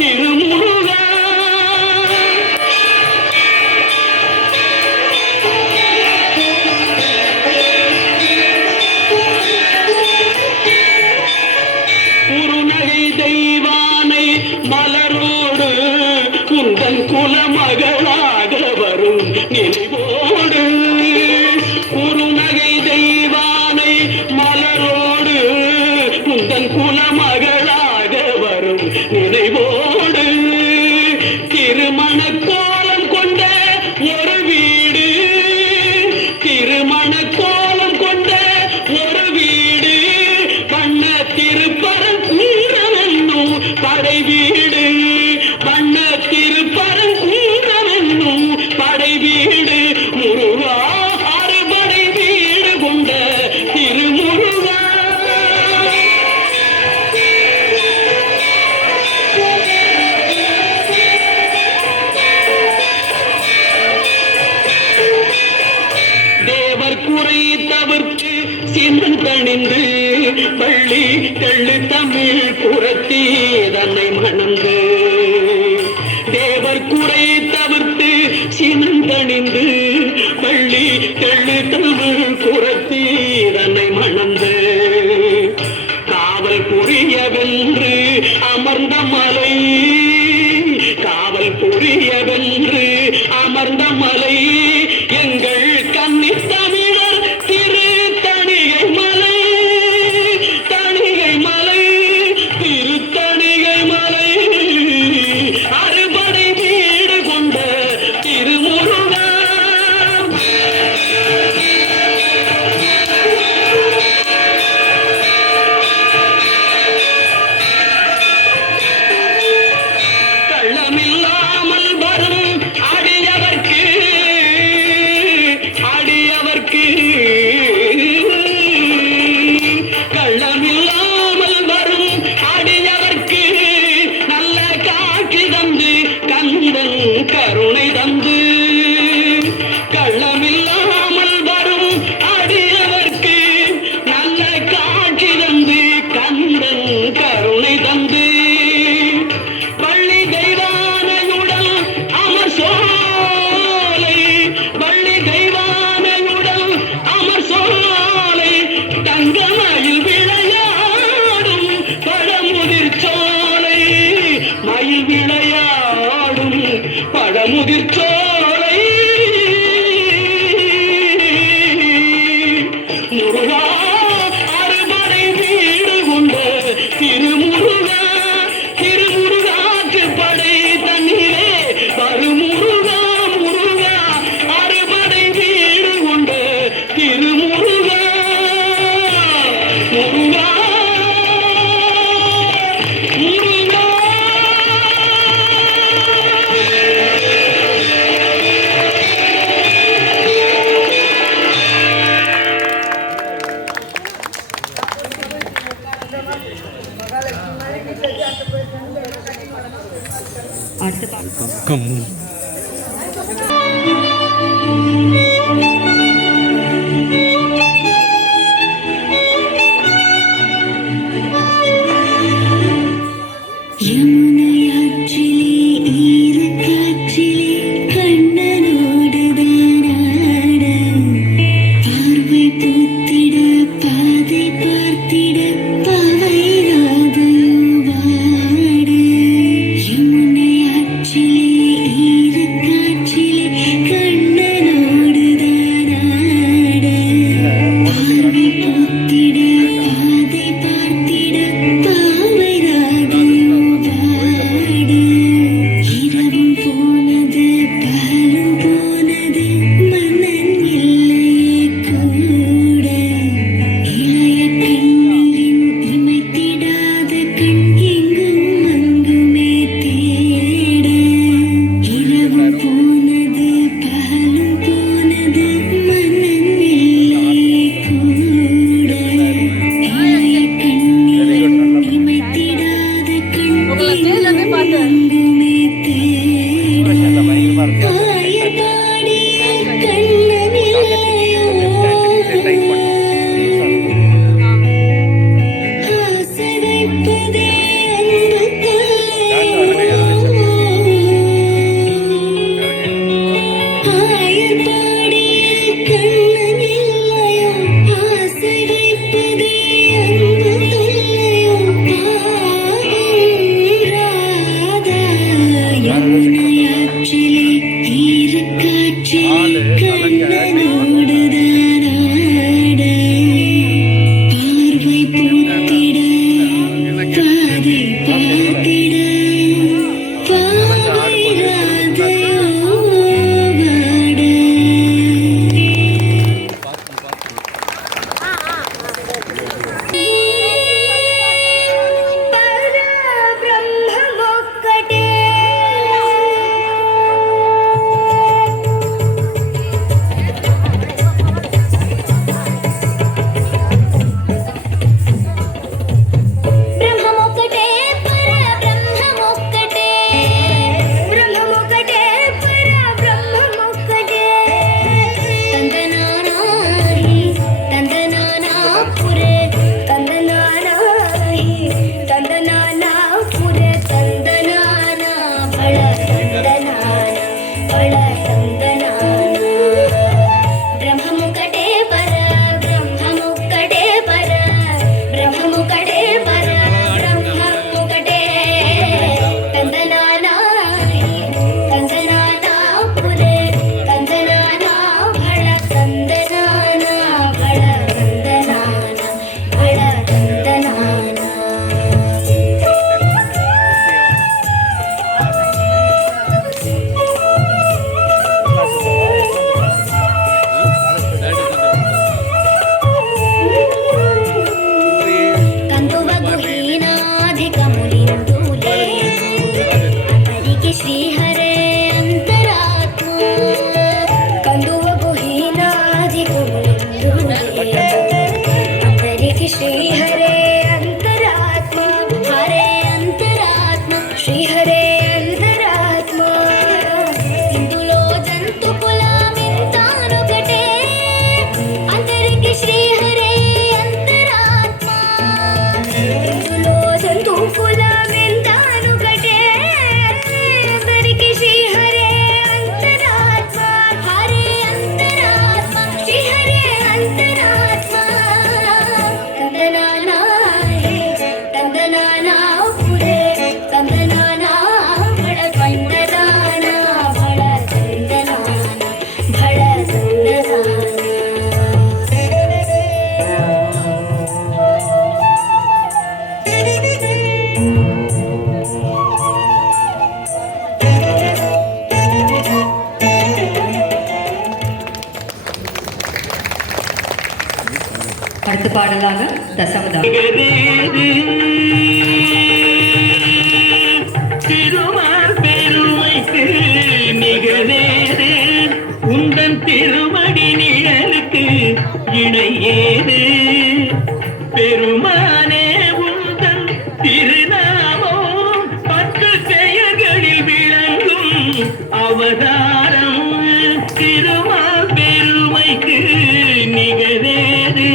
திருமுருகா. குறுநகை தெய்வானை மலரோடு குந்தன் குலமகளாக வரும் நினைவோடு, குறுநகை தெய்வானை மலரோடு குந்தன் குலமகளாக வரும் நினைவோடு, திருமண கோலம் கொண்ட ஒரு வீடு, திருமண கோலம் கொண்ட ஒரு வீடு, வண்ண திருப்பரங்குன்றம் படை வீடு, வண்ண திருப்பரங்குன்றம் படை வீடு முருகா. அறுபடை வீடு கொண்ட திருமுருகா. தேவர் சின்னந்தணிந்து பள்ளி தெள்ளு தமிழ் புரத்தி தன்னை மணந்து தேவர் குறை தவிர்த்து சின்னந்தணிந்து பள்ளி தெள்ளு தமிழ் புரத்தி தன்னை மணந்து காவல் புரியவென்று அமர்ந்த மலை காவல் புரியவென்று அமர்ந்த மலை எங்கள் கன்னி தமிழர் திரு தணிகை மலை தணிகை மலை திரு தணிகை மலை அறுபடை வீடு கொண்ட திருமுருகா கள்ளமில்லாமல் வரும் அடியவர்க்கு அடியவர்க்கு கள்ளமில்லாமல் வரும் அடியவர்க்கு நல்ல காட்சி தந்து கந்தன் கருணை தந்து கள்ளமில்லாமல் வரும் அடியவர்க்கு நல்ல காட்சி தந்து கந்தன் கருணை தந்து வள்ளி தெய்வானையுடன் அமர் சோலை வள்ளி தெய்வானையுடன் அமர் சோலை தங்கமயில் விளையாடும் பழமுதிர் சோலை மயில் விளையாடும் பழமுதிர் சோலை முருகா அறுபடை வீடு கொண்ட திருமுருகா திருமுருகாற்று படை தண்ணீரே பருமுருகா முருகா அறுபடை வீடு கொண்ட திருமுருகா முருகா முருகா அடுத்த பாட்டு யமுனையாற்றிலே ஈரக்காற்றிலே கண்ணனோடுதான் ஆட பார்வை பூத்திட பாதை பார்த்திட பாவை ராதையுவாட யமுனையாற்றிலே ஈரக்காற்றிலே கண்ணனோடு శ్రీహరే అంతరాత్మా ఇందులో జంతు కులమింతానొకటే అందరికి శ్రీహరే అంతరాత్మా ఇందులో జంతు కులమింతానొకటే అందరికి శ్రీహరే అంతరాత్మా హరే అంతరాత్మా శ్రీహరే అంతరాత్మా తందనానా హే తందనానా పురే తందనానా బడ తందనానా బడ తందనానా బడ తందనానా அடுத்த பாடலாக தசமதா. திருமால் பெருமைக்கு நிகழேது உந்தன் திருமடி நிழலுக்கு இணையேது பெருமானே உந்தன் திருநாமம் 10 பெயர்களில் விளங்கும் அவதாரம் திருமால் பெருமைக்கு நிகழேது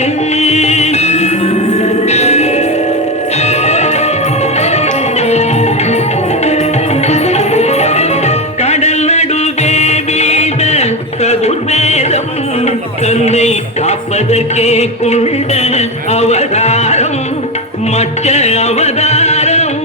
கடல் நடுவே வீத சதுர்வேதம் தன்னை காப்பதற்கே கொண்ட அவதாரம் மற்ற அவதாரம்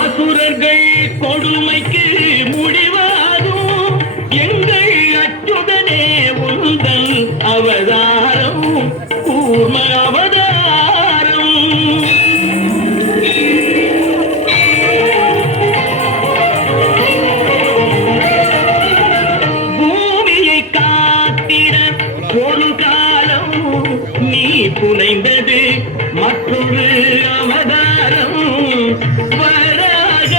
அசுரர்கள் கொடுமைக்கு முடிவாகும் எங்கள் அச்சுதனே உந்தன் அவதாரம் கூர்ம அவதாரம் பூமியை காத்திட ஒரு காலம் நீ புனைந்தது மற்றொரு அவதாரம் வராக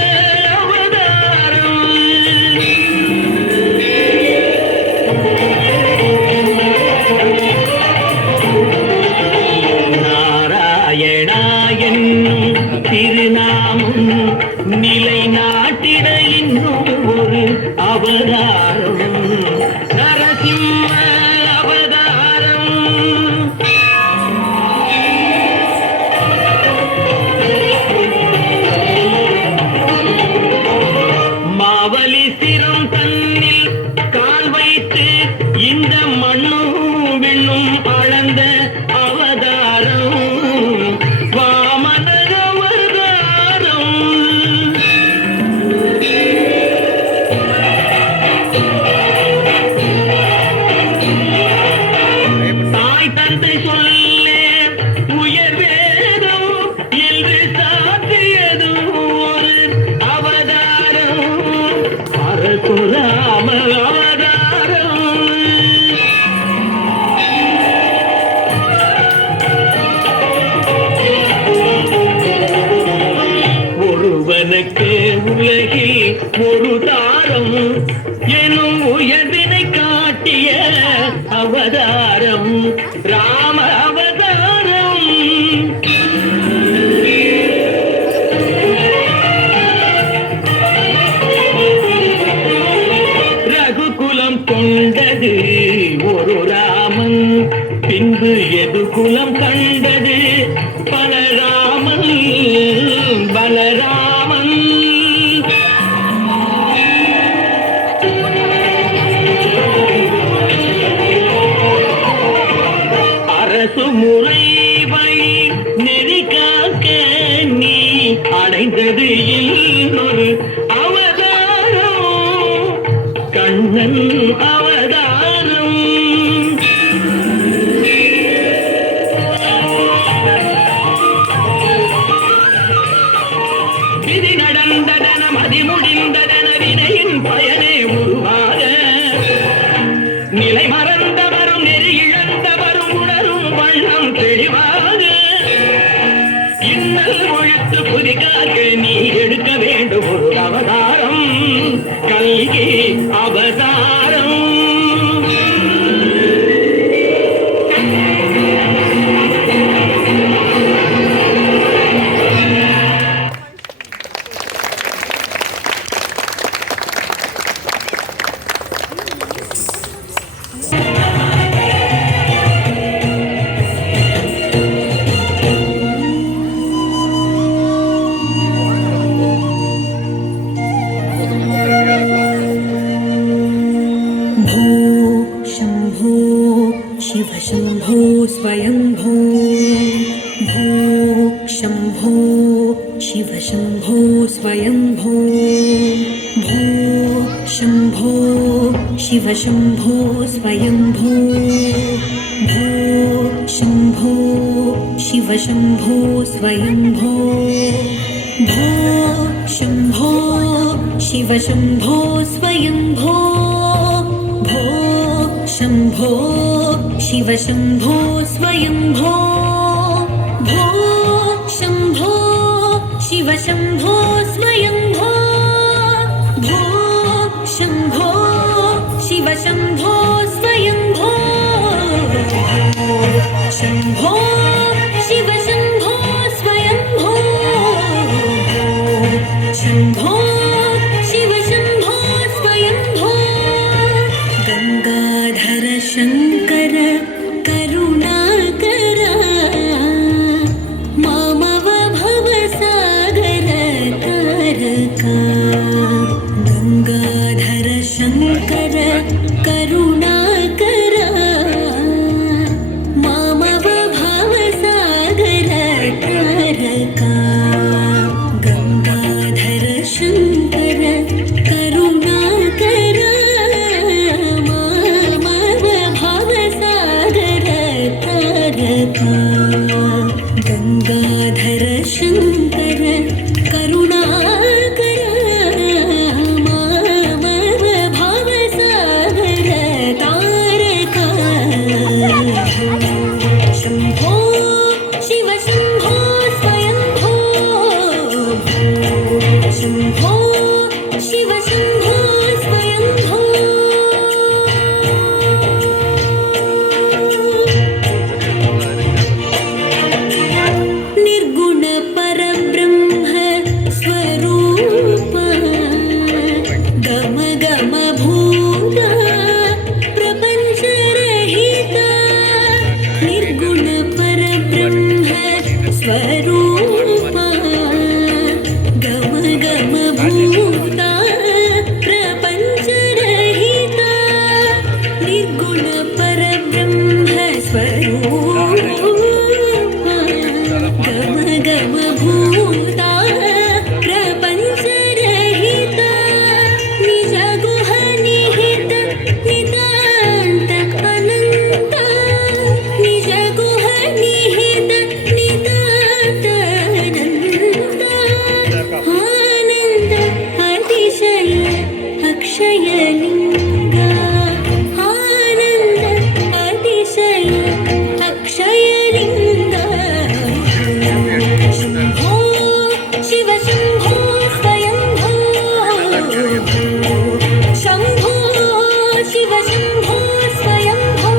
அவதாரம் நாராயணா என்னும் திருநாமம் நிலை நாட்டிட இன்னும் ஒரு அவதாரம் நரசிம்ம அவதாரம் மாவலி சிரம் தன்னில் கால் வைத்து இந்த மண்ணும் விண்ணும் அளந்த அவதாரம் வாமன அவதாரம் தாய் தந்தை சொல்லே உயர் வேதம் என்று சாத்தியது ஒரு அவதாரம் பரசுராம அவதாரம் ஒருவனுக்கு உலகில் ஒரு தாரம் எனும் உயர்வினை காட்டிய அவதாரம் ராம அவதாரம் ரகுகுலம் கொண்டது ஒரு ராமன் பின்பு எது குலம் கண்டது பலராமன் பலராமன் அரசு முறை வழி நெறி காக்க நீ அடைந்தது இன்னொரு அவதாரம் கண்ணன் அவதாரம் விதி நடந்ததன மதி முடிந்ததன வினையின் பயனே உருவாக நிலை மறந்தவரும் நெறி இழந்தவரும் உணரும் வண்ணம் தெளிவாக இன்னல் ஒழித்து புதிக்காக நீ எடுக்க स्वयंभो भो शम्भो शिव शम्भो स्वयंभो भो शम्भो शिव शम्भो स्वयंभो भो शम्भो शिव शम्भो स्वयंभो भो शम्भो शिव शम्भो स्वयंभो भो शम्भो शिव शम्भो स्वयंभो भो शम्भो शिव शम्भो स्वयंभो भो शम्भो शिव शम्भो स्वयंभो शम्भो शिव शम्भो स्वयंभो शम्भो शिव शम्भो स्वयंभो गंगाधर शंकर करुणाकर मामव भवसागर तारका गंगाधर शंकर करुणाकर मामव भवसागर तारका गंगाधर शंकर करुणाकर मामव भवसागर तारका गंगाधर शंकर करुणाकर मामव भवसागर तारका शम्भो शिव शम्भो स्वयंभो शम्भो शिव शम्भो स्वयंभो निर्गुण परब्रह्म स्वरूप गम गम भूत प्रपंच रहिता निर्गुण परब्रह्म स्वरूप गम गम भूता प्रपंच रहिता निर्गुण परब्रह्म स्वरूप गम गम भूता प्रपंच रहिता निज गुह निहित नितांत अनंत निज गुह निहित नितांत अनंत आनंद अतिशय अक्षय लिंगा आनंद अतिशय अक्षय लिंगा शम्भो शिव शम्भो स्वयंभो शम्भो शिव शम्भो स्वयंभो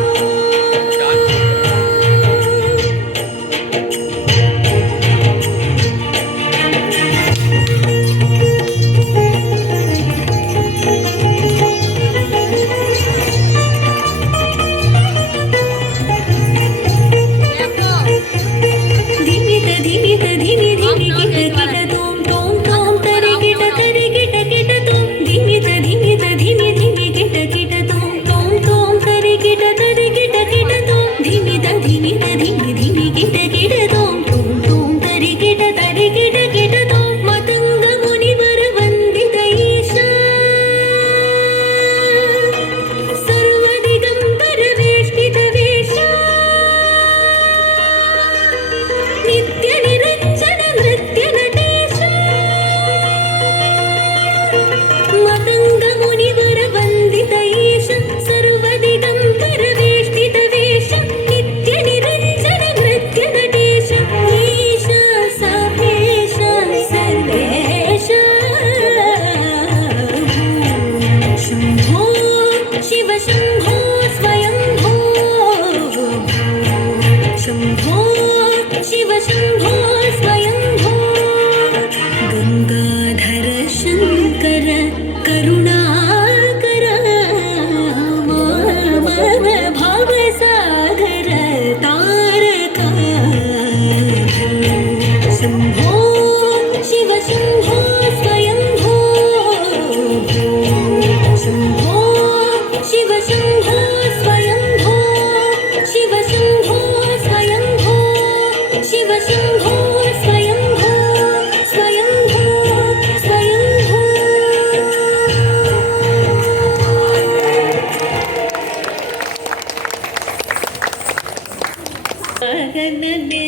धिमित धिमित धिमि धिमि किट किट तोम तोम तोम तरि किट किट तोम धिमित धिमित धिमि धिमि किट किट तोम तोम तोम तरि किट तोम धिमित धिमित धिमि धिमि किट तोम तोम तरि किट तोम मतंग मुनिवर वंदित ईशा सर्वदिगंबर वेष्टित वेशा नित्य निरंजन नृत्य नटेश मतंग मुनिवर वंदित ईश सर्वदिगंबर वेष्टित वेश नित्य निरंजन नृत्य नटेश ईश सर्वेश सर्वेश शम्भो शिव शम्भो स्वयंभो शम्भो शिव शम्भो स्वयंभो गंगाधर शंकर करुणाकर मामव भवसागर तारका शम्भो शिव शम्भो स्वयंभो शम्भो शिव शम्भो स्वयंभो शिव शम्भो மகனே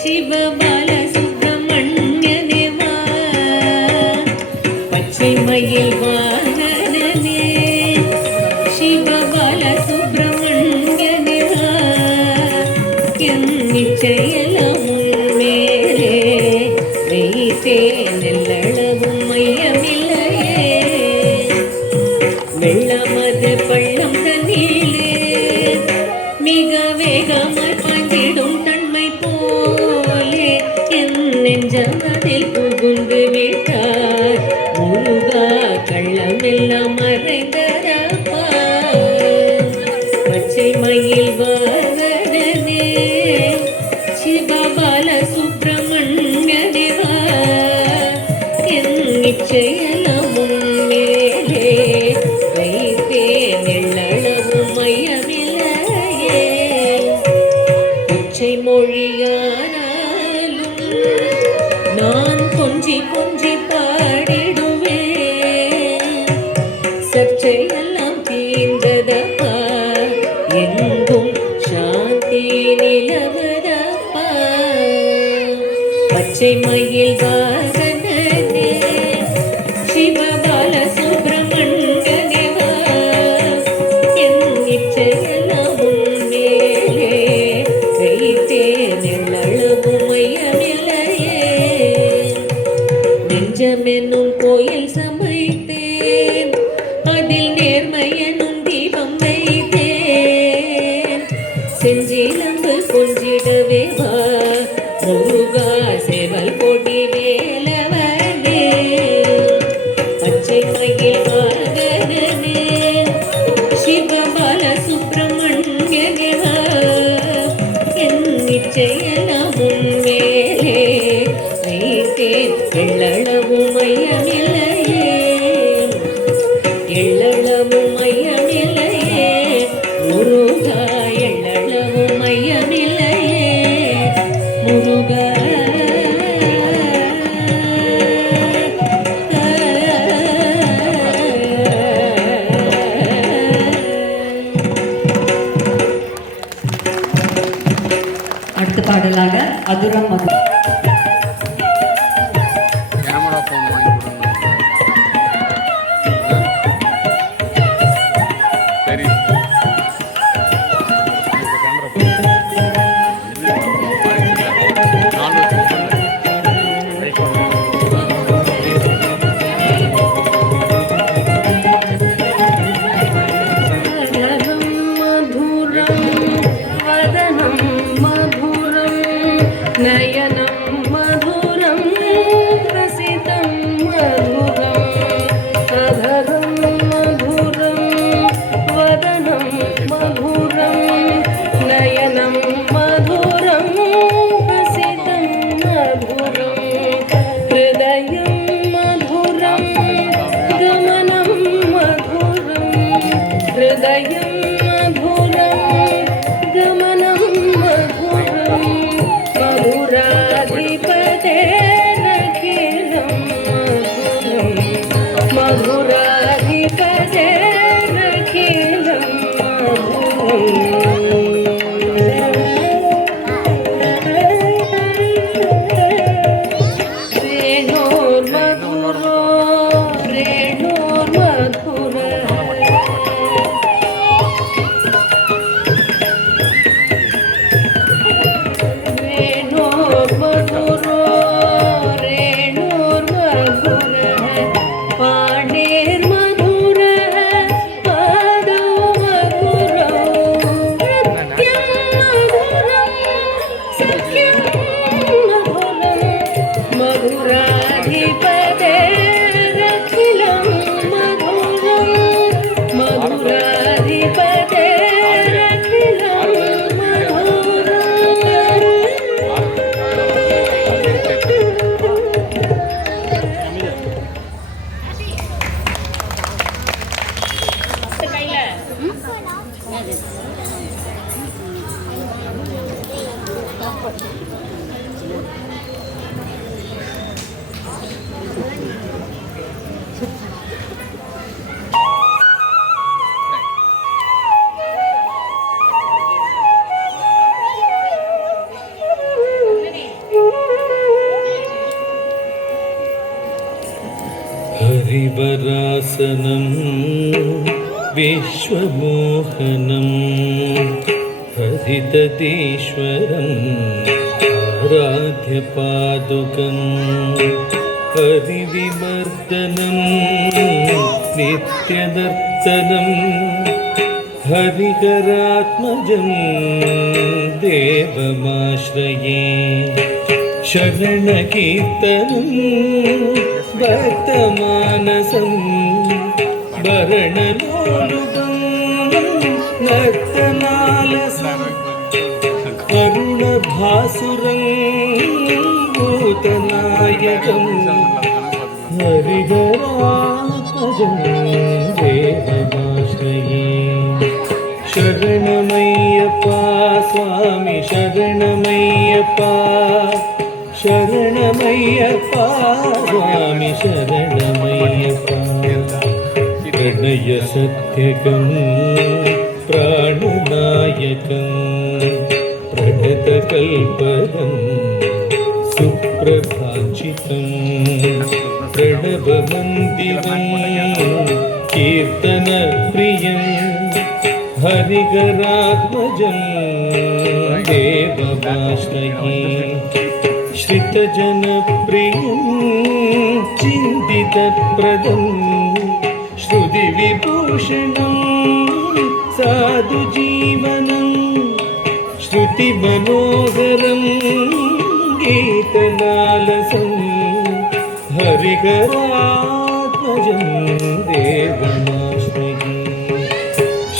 சிவபால சுப்பிரமணியனே வா பச்சை மயில் வாகனனே சிவபால சுப்பிரமணியனே வா என் நிச்சயெல்லாம் உன்மேலே வைத்தேன் எல்லளவும் மையமில்லையே வெள்ளமது பள்ளம் தண்ணீரே மிக வேகமாய் பாய்ந்திடும் தன்மை போலே என் நெஞ்சமதில் புகுந்து விட்டார் முருகா கள்ளமெல்லாம் மறைந்தரப்பா பச்சை மயில் வாகனனே சிவபால சுப்பிரமணியனே வா என் நிச்சயெல்லாம் உன்மேலே வைத்தேன் எள்ளளவும் மையமில்லையே உச்சை மொழியானாலும் நான் கொஞ்சி கொஞ்சி பாடிடுவேன் சர்ச்சையெல்லாம் தீர்ந்ததப்பா எங்கும் சாந்தி நிலவதப்பா பச்சை மயில் வாகனனே சிவபால சுப்பிரமணியனே வா என் நிச்சயெல்லாம் உன்மேலே வைத்தேன் எள்ளளவும் மையமில்லையே நெஞ்சமென்னும் கோயில் சமைத்தேன் அதில் நேர்மை எனும் தீபம் வைத்தேன் செஞ்சிலம்பு கொஞ்சிடவே வா முருகா சேவல் கொடி வேலவனே பச்சை மயில் வாகனனே சிவபால சுப்பிரமணியனே வா என் நிச்சயெல்லாம் உன்மேலே வைத்தேன் எள்ளளவும் மையமில்லையே எள்ளளவும் மையமில்லையே முருகா எள்ளளவும் மையமில்லையே முருகா அடுத்த பாடலாக அதுரம் மது கேமரா ஃபோன் வாங்கி கொடுங்க சரி மதுரம் வதனம் மதுரம் நயனம் हरिवरासनं विश्वमोहनं हरिततीश्वरम् आराध्यपादुकं हरिविमर्दनं नित्यनर्तनं हरिहरात्मजं देवमाश्रये शरणकीर्तनं भक्तमानसं भरणलोलुपं नर्तनालसम् अरुणभासुरं भूतनायकं हरिहरात्मजं देवमाश्रये शरणमय्यप्पा स्वामी शरणमय्यप्पा शरणमय्यप्पा स्वामी शरणमय्यप्पा प्रणयसत्यकं प्राणनायकं प्रणतकल्पदं सुप्रभाषितं प्रणवमन्दिरं कीर्तनप्रियं हरिहरात्मजं देवमाश्रये श्रितजनप्रियं चिन्तितप्रदं श्रुतिविभूषणं साधुजीवनं श्रुतिमनोहरं गीतलालसं हरिहरात्मजं देवमाश्रये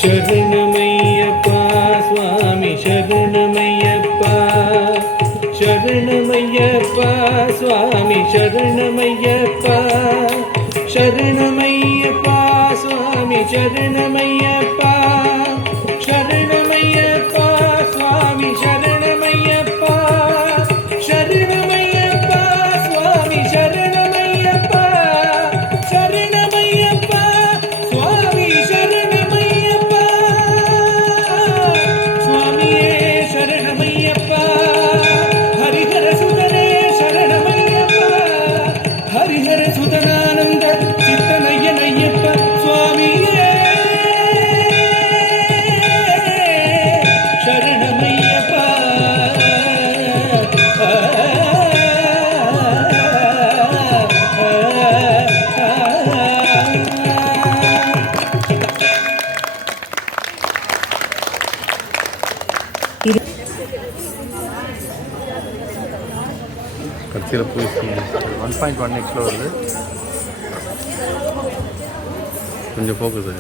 शरणमय्यप्पा स्वामी शरणमय्यप्पा शरणमय्यप्पा स्वामी शरणमय्यप्पा शरणमय्यप्पा स्वामी शरणमय्यप्पा शरणमय्यप्पा स्वामी शरणमय्यप्पा शरणमय्यप्पा स्वामी शरणमय्यप्पा शरणमय्यप्पा स्वामी शरणमय्यप्पा स्वामिये शरणमय्यप्पा हरिहरसुतने शरणमय्यप्पा हरिहरसुतनानन्द चित्तनय्यनय्यप्प स्वामिये शरणमय्यप्पा கடைசியில் போய் 1.1x வருது. கொஞ்சம் போகுது.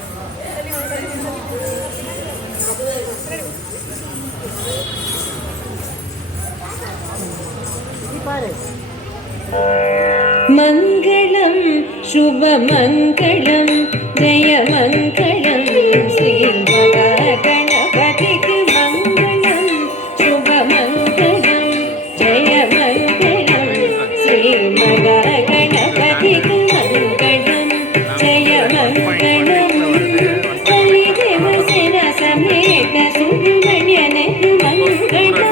मङ्गलं शुभमङ्गलं जयमङ्गलं श्रीमहागणपतिके मङ्गलं शुभमङ्गलं जयमङ्गलं श्रीमहागणपतिके मङ्गलं जयमङ्गलं कलिदेवसेना समेत सुब्रह्मण्यने मङ्गलं